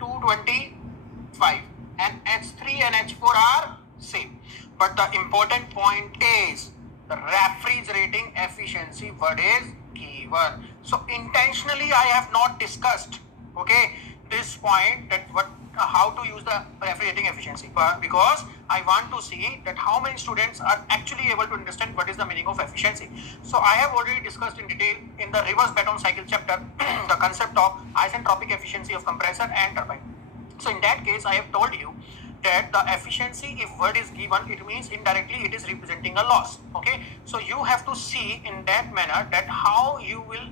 225, and H3 and H4 are same. But the important point is the refrigerating efficiency word is given. So intentionally I have not discussed, okay, this point, that how to use the refrigerating efficiency, because I want to see that how many students are actually able to understand what is the meaning of efficiency. So I have already discussed in detail in the reverse Baton cycle chapter the concept of isentropic efficiency of compressor and turbine. So in that case I have told you that the efficiency, if word is given, it means indirectly it is representing a loss. Okay, so you have to see in that manner that how you will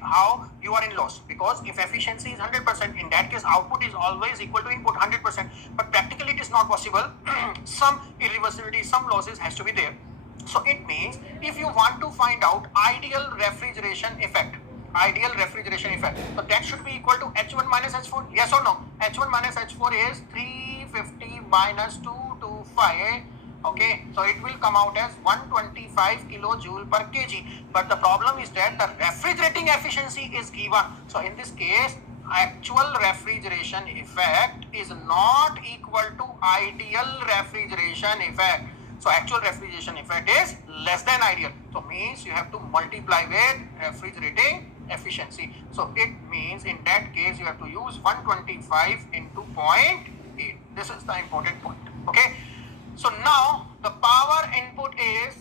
how you are in loss, because if efficiency is 100%, in that case output is always equal to input 100%, but practically it is not possible. Some irreversibility, some losses has to be there. So it means if you want to find out ideal refrigeration effect, so that should be equal to H1 minus H4. Yes or no? H1 minus H4 is 350 minus 225. Okay, so it will come out as 125 kilojoule per kg. But the problem is that the refrigerating efficiency is given. So in this case, actual refrigeration effect is not equal to ideal refrigeration effect. So actual refrigeration effect is less than ideal. So means you have to multiply with refrigerating efficiency. So it means in that case you have to use 125 into 0.8. This is the important point. Okay, so now the power input is,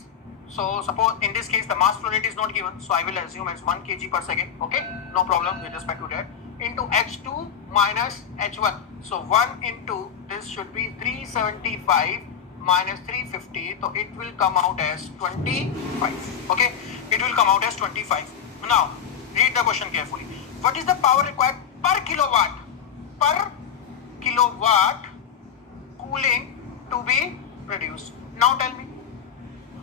so suppose in this case the mass flow rate is not given, so I will assume as 1 kg per second. Okay, no problem with respect to that, into h2 minus h1. So 1 into this should be 375 minus 350, so it will come out as 25. Okay, it will come out as 25. Now read the question carefully. What is the power required per kilowatt? Per kilowatt cooling to be produced. Now tell me,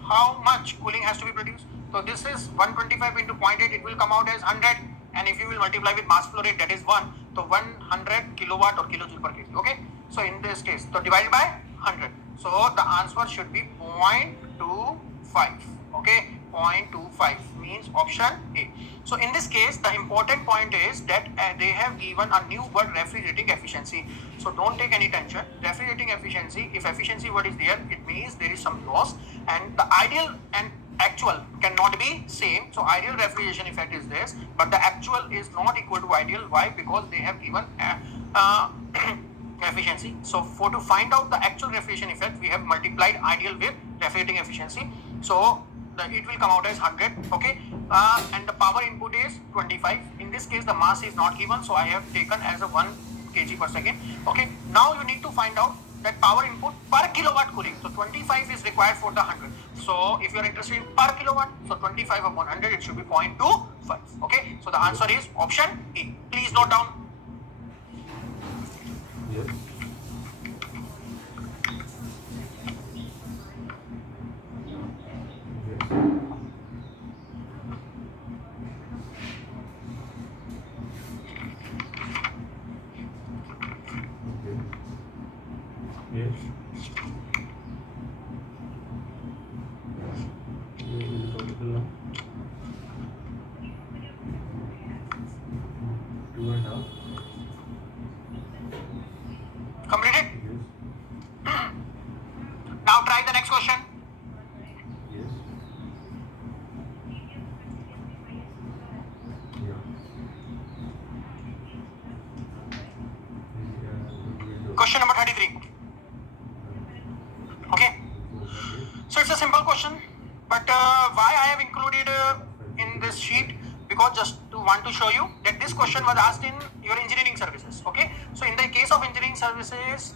how much cooling has to be produced? So this is 125 into 0.8, it will come out as 100, and if you will multiply with mass flow rate, that is 1, so 100 kilowatt or kilojoule per kg. Okay, so in this case, so divided by 100, so the answer should be 0.25. Okay, 0.25 means option A. So in this case, the important point is that they have given a new word, refrigerating efficiency. So don't take any tension. Refrigerating efficiency, if efficiency word is there, it means there is some loss, and the ideal and actual cannot be same. So ideal refrigeration effect is this, but the actual is not equal to ideal. Why? Because they have given efficiency. So to find out the actual refrigeration effect, we have multiplied ideal with refrigerating efficiency. So it will come out as 100. Okay, and the power input is 25. In this case, the mass is not given, so I have taken as a 1 kg per second. Okay, now you need to find out that power input per kilowatt cooling. So 25 is required for the 100. So if you are interested in per kilowatt, so 25 upon 100, it should be 0.25. Okay, so the answer is option A. Please note down. Yes. Yes. This is particle now. 2.5. Completed? Yes. Now try the next question. Yes. Yeah. Question number 33. Okay. So it's a simple question, but why I have included in this sheet? Because just to want to show you that this question was asked in your engineering services. Okay. So in the case of engineering services,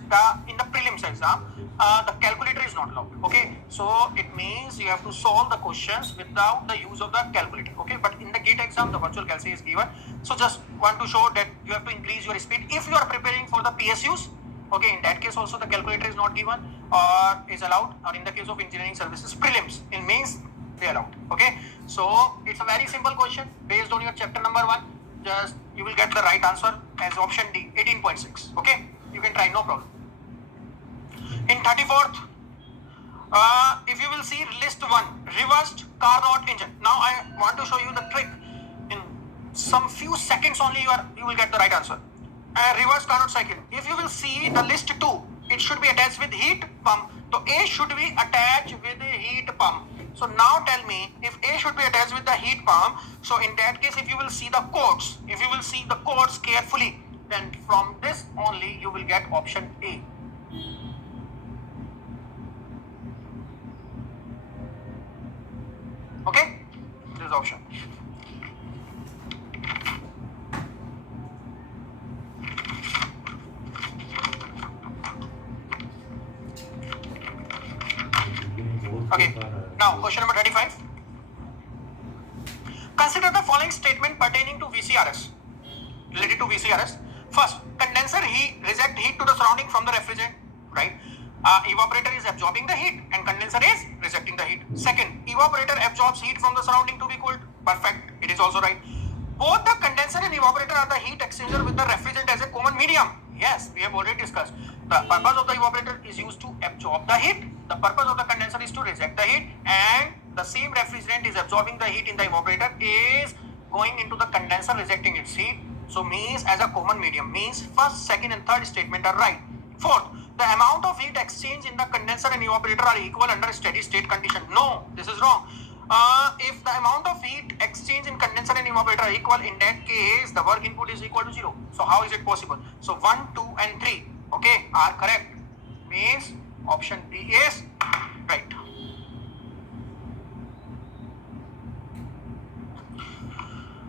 in the prelims exam, the calculator is not allowed. Okay. So it means you have to solve the questions without the use of the calculator. Okay. But in the GATE exam, the virtual calc is given. So just want to show that you have to increase your speed if you are preparing for the PSUs. Okay, in that case also the calculator is not given or is allowed, or in the case of engineering services prelims, in mains they allowed. Okay, so it's a very simple question based on your chapter number 1. Just you will get the right answer as option D, 18.6. Okay, you can try, no problem. In 34th, if you will see list 1, reversed Carnot engine. Now I want to show you the trick. In some few seconds only you will get the right answer. Reverse Carnot cycle. If you will see the list 2, it should be attached with heat pump. So A should be attached with the heat pump. So now tell me, if A should be attached with the heat pump, so in that case, if you will see the codes, carefully, then from this only you will get option A. Okay, this is option. Okay, now question number 35. Consider the following statement pertaining to VCRS, related to VCRS. First, condenser reject heat to the surrounding from the refrigerant, right? Evaporator is absorbing the heat and condenser is rejecting the heat. Second, evaporator absorbs heat from the surrounding to be cooled. Perfect, it is also right. Both the condenser and evaporator are the heat exchanger with the refrigerant as a common medium. Yes, we have already discussed. The purpose of the evaporator is used to absorb the heat. The purpose of the condenser is to reject the heat, and the same refrigerant is absorbing the heat in the evaporator is going into the condenser, rejecting its heat. So means as a common medium, means first, second and third statement are right. Fourth, the amount of heat exchange in the condenser and evaporator are equal under steady state condition. No, this is wrong. If the amount of heat exchange in condenser and evaporator are equal, in that case the work input is equal to 0. So how is it possible? So 1, 2 and 3, okay, are correct. Means Option B is right.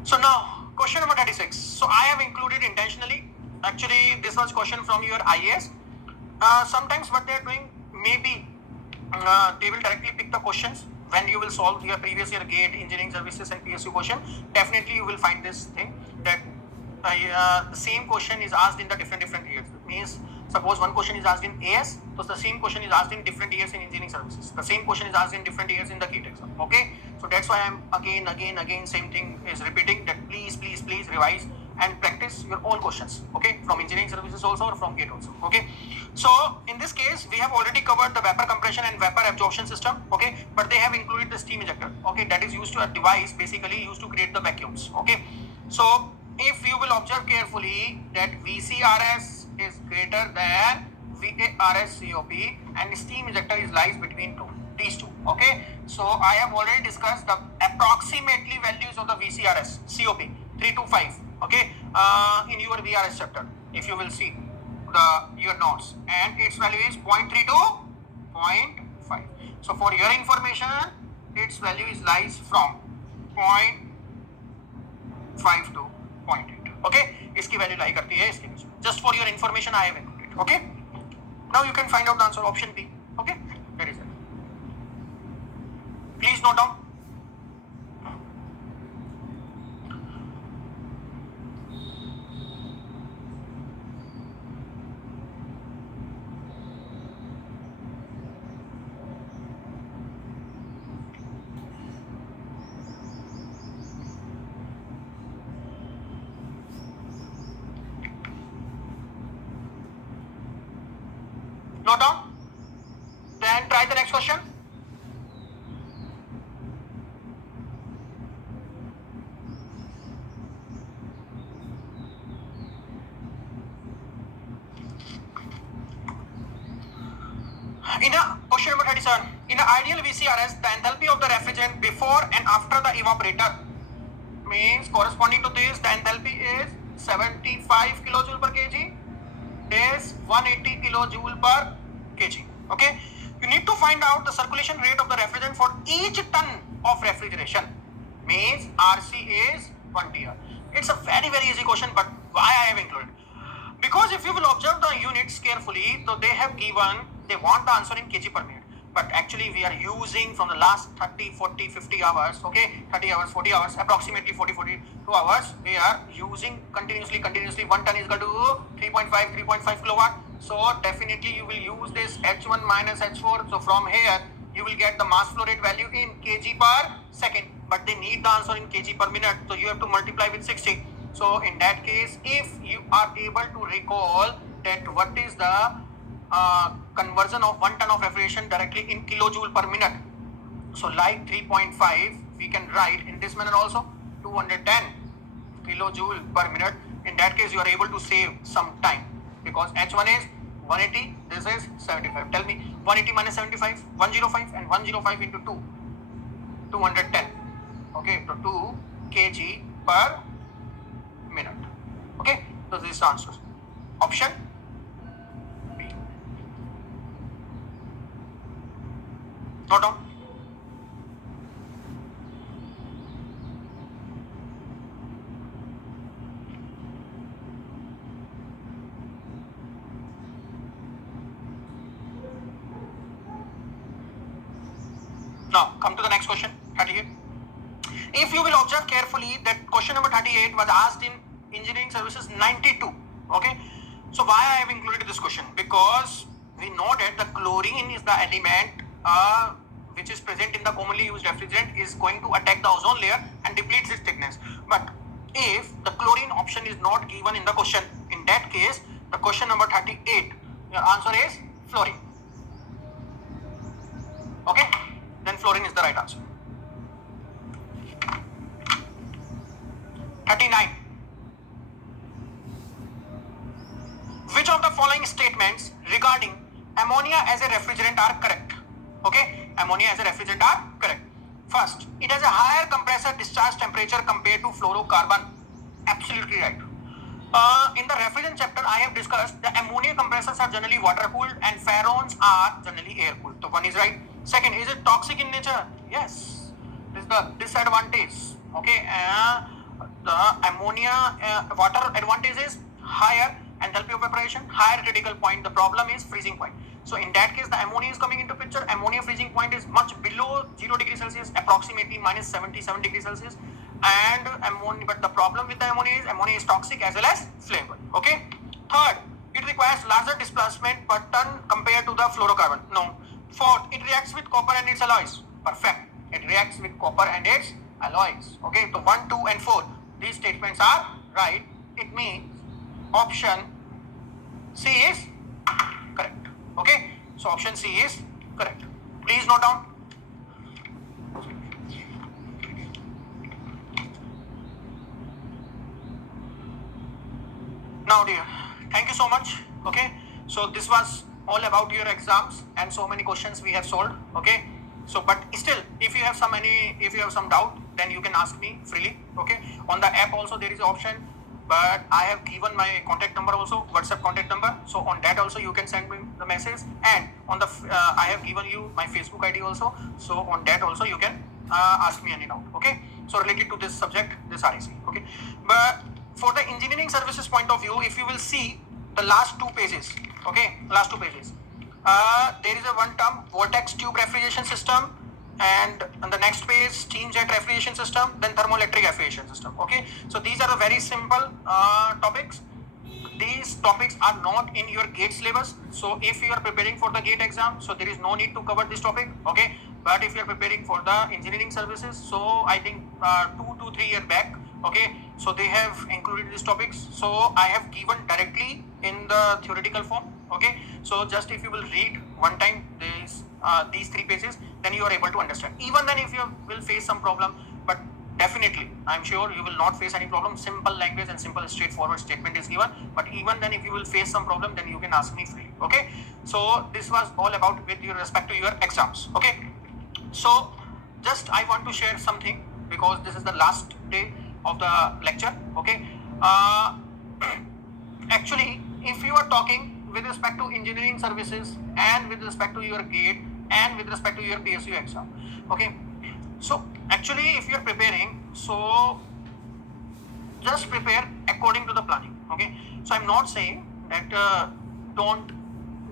So now question number 36. So I have included intentionally. Actually, this was question from your IAS. Sometimes what they are doing, maybe they will directly pick the questions when you will solve your previous year GATE, engineering services and PSU question. Definitely you will find this thing that the same question is asked in the different years. It means suppose one question is asked in AS, so the same question is asked in different years in engineering services. The same question is asked in different years in the GATE exam. Okay, so that's why I'm again same thing is repeating, that please revise and practice your own questions. Okay, from engineering services also or from GATE also. Okay, so in this case we have already covered the vapor compression and vapor absorption system. Okay, but they have included the steam ejector. Okay, that is used to a device basically used to create the vacuums. Okay, so if you will observe carefully that VCRS is greater than VARS COP and steam ejector is lies between these two. Okay, so I have already discussed the approximately values of the VCRS COP 3 to 5. Okay, in your VRS chapter, if you will see your notes, and its value is 0.3 to 0.5. So for your information, its value is lies from 0.5 to 0.8. Okay, इसकी value लाई करती है इसके बीच में. Just for your information, I have included. Okay, now you can find out the answer, option B. Okay, that is it. Please note down. Note down. Then try the next question. In a question number 37, in an ideal VCRS, the enthalpy of the refrigerant before and after the evaporator means corresponding to this, the enthalpy is 75 kilojoule per kg is 180 kilojoule per kg. Okay, you need to find out the circulation rate of the refrigerant for each ton of refrigeration. Means RC is 1 TR. It's a very easy question, but why I have included? Because if you will observe the units carefully, so they have given, they want the answer in kg per minute. But actually we are using from the last 30, 40, 50 hours, okay, 30 hours, 40 hours, approximately 42 hours, we are using continuously, 1 ton is equal to 3.5 kilowatt. So definitely you will use this H1 minus H4. So from here, you will get the mass flow rate value in kg per second. But they need the answer in kg per minute. So you have to multiply with 60. So in that case, if you are able to recall that what is the conversion of 1 ton of refrigeration directly in kilojoule per minute. So like 3.5, we can write in this manner also 210 kilojoule per minute. In that case, you are able to save some time because H1 is 180, this is 75. Tell me 180 minus 75, 105, and 105 into 2, 210. Okay, so 2 kg per minute. Okay, so this is the answer. Option B. Note down. Now come to the next question, 38. If you will observe carefully that question number 38 was asked in engineering services 92. Okay, so why I have included this question? Because we know that the chlorine is the element which is present in the commonly used refrigerant, is going to attack the ozone layer and depletes its thickness. But if the chlorine option is not given in the question, in that case the question number 38, your answer is fluorine. Okay, then fluorine is the right answer. 39. Which of the following statements regarding ammonia as a refrigerant are correct? Okay, ammonia as a refrigerant are correct. First, it has a higher compressor discharge temperature compared to fluorocarbon. Absolutely right. In the refrigerant chapter, I have discussed the ammonia compressors are generally water cooled and Farons are generally air cooled. So one is right. Second, is it toxic in nature? Yes. This is the disadvantage. Okay. The ammonia water advantage is higher enthalpy of evaporation, higher critical point. The problem is freezing point. So in that case, the ammonia is coming into picture. Ammonia freezing point is much below 0 degrees Celsius, approximately minus 77 degrees Celsius. And ammonia, but the problem with the ammonia is toxic as well as flammable. Okay. Third, it requires larger displacement per ton compared to the fluorocarbon. No. Fourth, it reacts with copper and its alloys. Perfect. It reacts with copper and its alloys. Okay. So 1, 2, and 4. These statements are right. It means option C is correct. Okay. So option C is correct. Please note down. Now dear, thank you so much. Okay. So this was all about your exams and so many questions we have solved. Okay. So but still, if you have some doubt, then you can ask me freely. Okay. On the app also there is an option, but I have given my contact number also, WhatsApp contact number. So on that also you can send me the message, and on the I have given you my Facebook ID also. So on that also you can ask me any doubt. Okay. So related to this subject, this REC. Okay. But for the engineering services point of view, if you will see the last 2 pages, okay, last 2 pages, there is a one term vortex tube refrigeration system, and on the next page steam jet refrigeration system, then thermoelectric refrigeration system. Okay, so these are the very simple topics. These topics are not in your GATE syllabus. So if you are preparing for the GATE exam, so there is no need to cover this topic. Okay, but if you are preparing for the engineering services, so I think 2 to 3 years back, okay, so they have included these topics. So I have given directly in the theoretical form. Okay, so just if you will read one time these 3 pages, then you are able to understand. Even then, if you will face some problem, but definitely I'm sure you will not face any problem. Simple language and simple straightforward statement is given, but even then if you will face some problem, then you can ask me freely. Okay, so this was all about with your respect to your exams. Okay, so just I want to share something, because this is the last day of the lecture. Okay, actually if you are talking with respect to engineering services and with respect to your GATE and with respect to your PSU exam, okay, so actually if you are preparing, so just prepare according to the planning. Okay, so I'm not saying that don't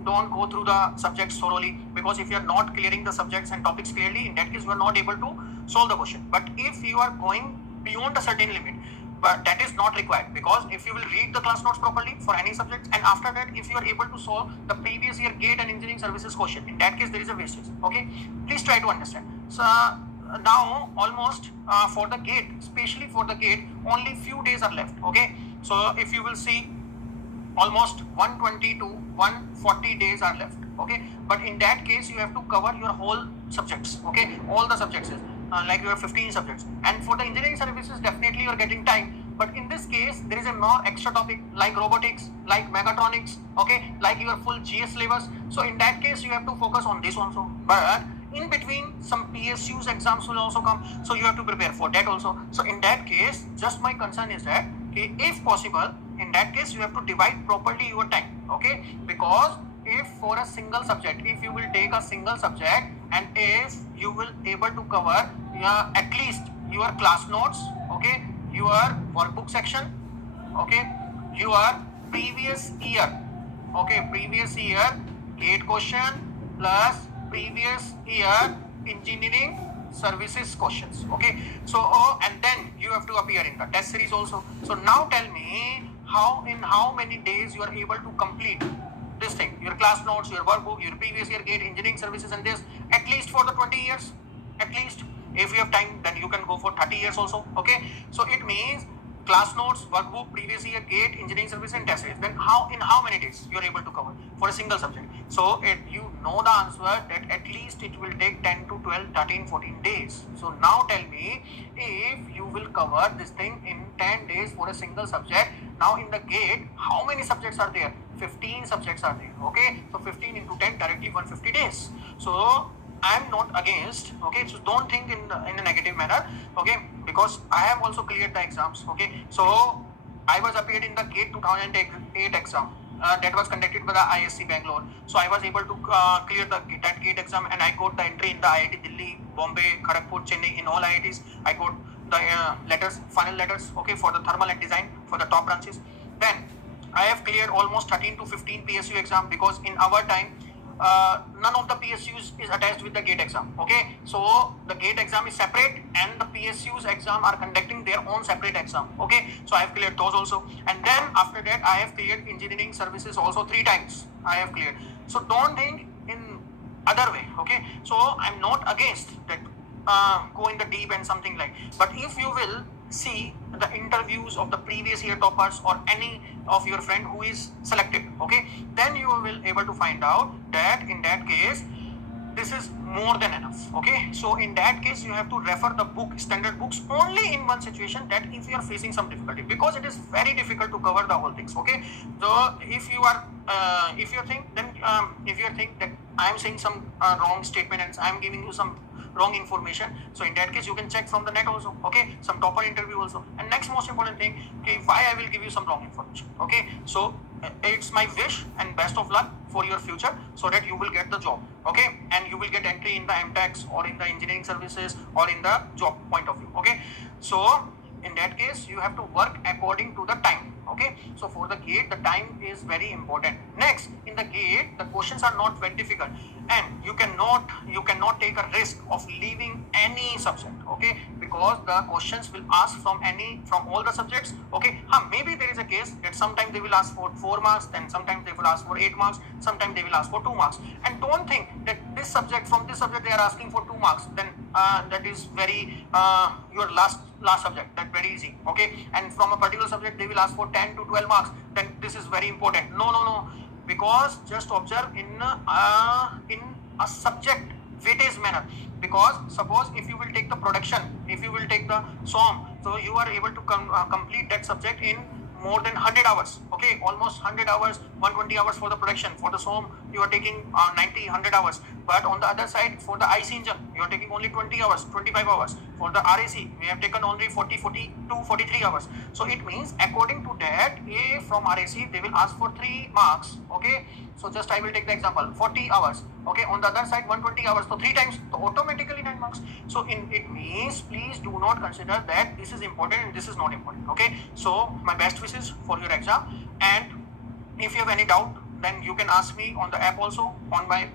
go through the subjects thoroughly, because if you are not clearing the subjects and topics clearly, in that case you are not able to solve the question. But if you are going beyond a certain limit, but that is not required, because if you will read the class notes properly for any subject, and after that if you are able to solve the previous year GATE and engineering services question, in that case there is a wastage. Okay, please try to understand. So now almost for the GATE, especially for the GATE, only few days are left. Okay, so if you will see, almost 120 to 140 days are left. Okay, but in that case you have to cover your whole subjects. Okay, all the subjects is like you have 15 subjects, and for the engineering services definitely you are getting time, but in this case there is a more extra topic like robotics, like mechatronics, okay, like your full GS syllabus. So in that case you have to focus on this also, but in between some PSU's exams will also come, so you have to prepare for that also. So in that case, just my concern is that, okay, if possible, in that case you have to divide properly your time. Okay, because if for a single subject, if you will take a single subject, and if you will able to cover at least your class notes, okay, your workbook section, okay, your previous year, okay, previous year GATE question plus previous year engineering services questions. Okay, so and then you have to appear in the test series also. So now tell me, in how many days you are able to complete this thing, your class notes, your workbook, your previous year GATE, engineering services, and this, at least for the 20 years, at least. If you have time, then you can go for 30 years also. Okay, so it means class notes, workbook, previous year GATE, engineering services, and test series. Then in how many days you are able to cover for a single subject? So you know the answer, that at least it will take 10 to 12, 13, 14 days. So now tell me, if you will cover this thing in 10 days for a single subject, now in the GATE, how many subjects are there? 15 subjects are there. Okay, so 15 into 10, directly 150 days. So I am not against. Okay, so don't think in a negative manner. Okay, because I have also cleared the exams. Okay, so I was appeared in the GATE 2008 exam. That was conducted by the ISC Bangalore. So I was able to clear that GATE exam, and I got the entry in the IIT Delhi, Bombay, Kharagpur, Chennai. In all IITs, I got the letters, final letters, okay, for the thermal and design for the top branches. Then I have cleared almost 13 to 15 PSU exam, because in our time none of the PSUs is attached with the GATE exam. Okay, so the GATE exam is separate, and the PSUs exam are conducting their own separate exam. Okay, so I have cleared those also, and then after that I have cleared engineering services also 3 times. I have cleared. So don't think in other way. Okay, so I'm not against that. Go in the deep and something like. But if you will see the interviews of the previous year toppers or any of your friend who is selected, okay, then you will able to find out that in that case this is more than enough. Okay, so in that case you have to refer the book, standard books, only in one situation, that if you are facing some difficulty, because it is very difficult to cover the whole things. Okay, so if you are if you think then if you think that I am saying some wrong statement and I am giving you some wrong information, so in that case you can check from the net also. Okay, some topper interview also. And next most important thing, okay, why I will give you some wrong information. Okay, so it's my wish and best of luck for your future, so that you will get the job. Okay, and you will get entry in the MTechs or in the engineering services or in the job point of view. Okay, so in that case you have to work according to the time. Okay, so for the GATE the time is very important. Next, in the GATE the questions are not very difficult, and you cannot take a risk of leaving any subject. Okay, because the questions will ask from all the subjects. Okay, maybe there is a case that sometimes they will ask for 4 marks, then sometimes they will ask for 8 marks, sometimes they will ask for 2 marks. And don't think that this subject, from this subject they are asking for 2 marks, then that is very your last subject, that very easy. Okay, and from a particular subject they will ask for 10 to 12 marks, then this is very important. No, because just observe in a subject weightage manner. Because suppose if you will take the production, if you will take the SOM, so you are able to complete that subject in more than 100 hours. Okay, almost 100 hours, 120 hours for the production. For the SOM you are taking 90, 100 hours. But on the other side, for the IC engine you are taking only 20 hours, 25 hours. For the RAC we have taken only 40, 42, 43 hours. So it means according to that, from RAC they will ask for 3 marks. Okay, so just I will take the example, 40 hours. Okay, on the other side 120 hours, so 3 times, so automatically 9 marks. So it means, please do not consider that this is important and this is not important. Okay, so my best wishes for your exam, and if you have any doubt, then you can ask me on the app also.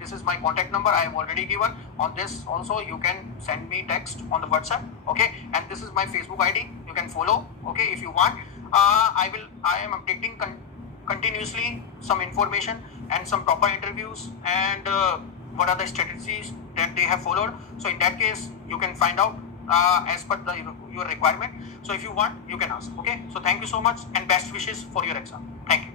This is my contact number I have already given. On this also you can send me text on the WhatsApp. Okay, and this is my Facebook ID, you can follow. Okay, if you want, I am updating continuously some information and some proper interviews, and what are the strategies that they have followed. So in that case you can find out as per your requirement. So if you want, you can ask. Okay, so thank you so much, and best wishes for your exam. Thank you.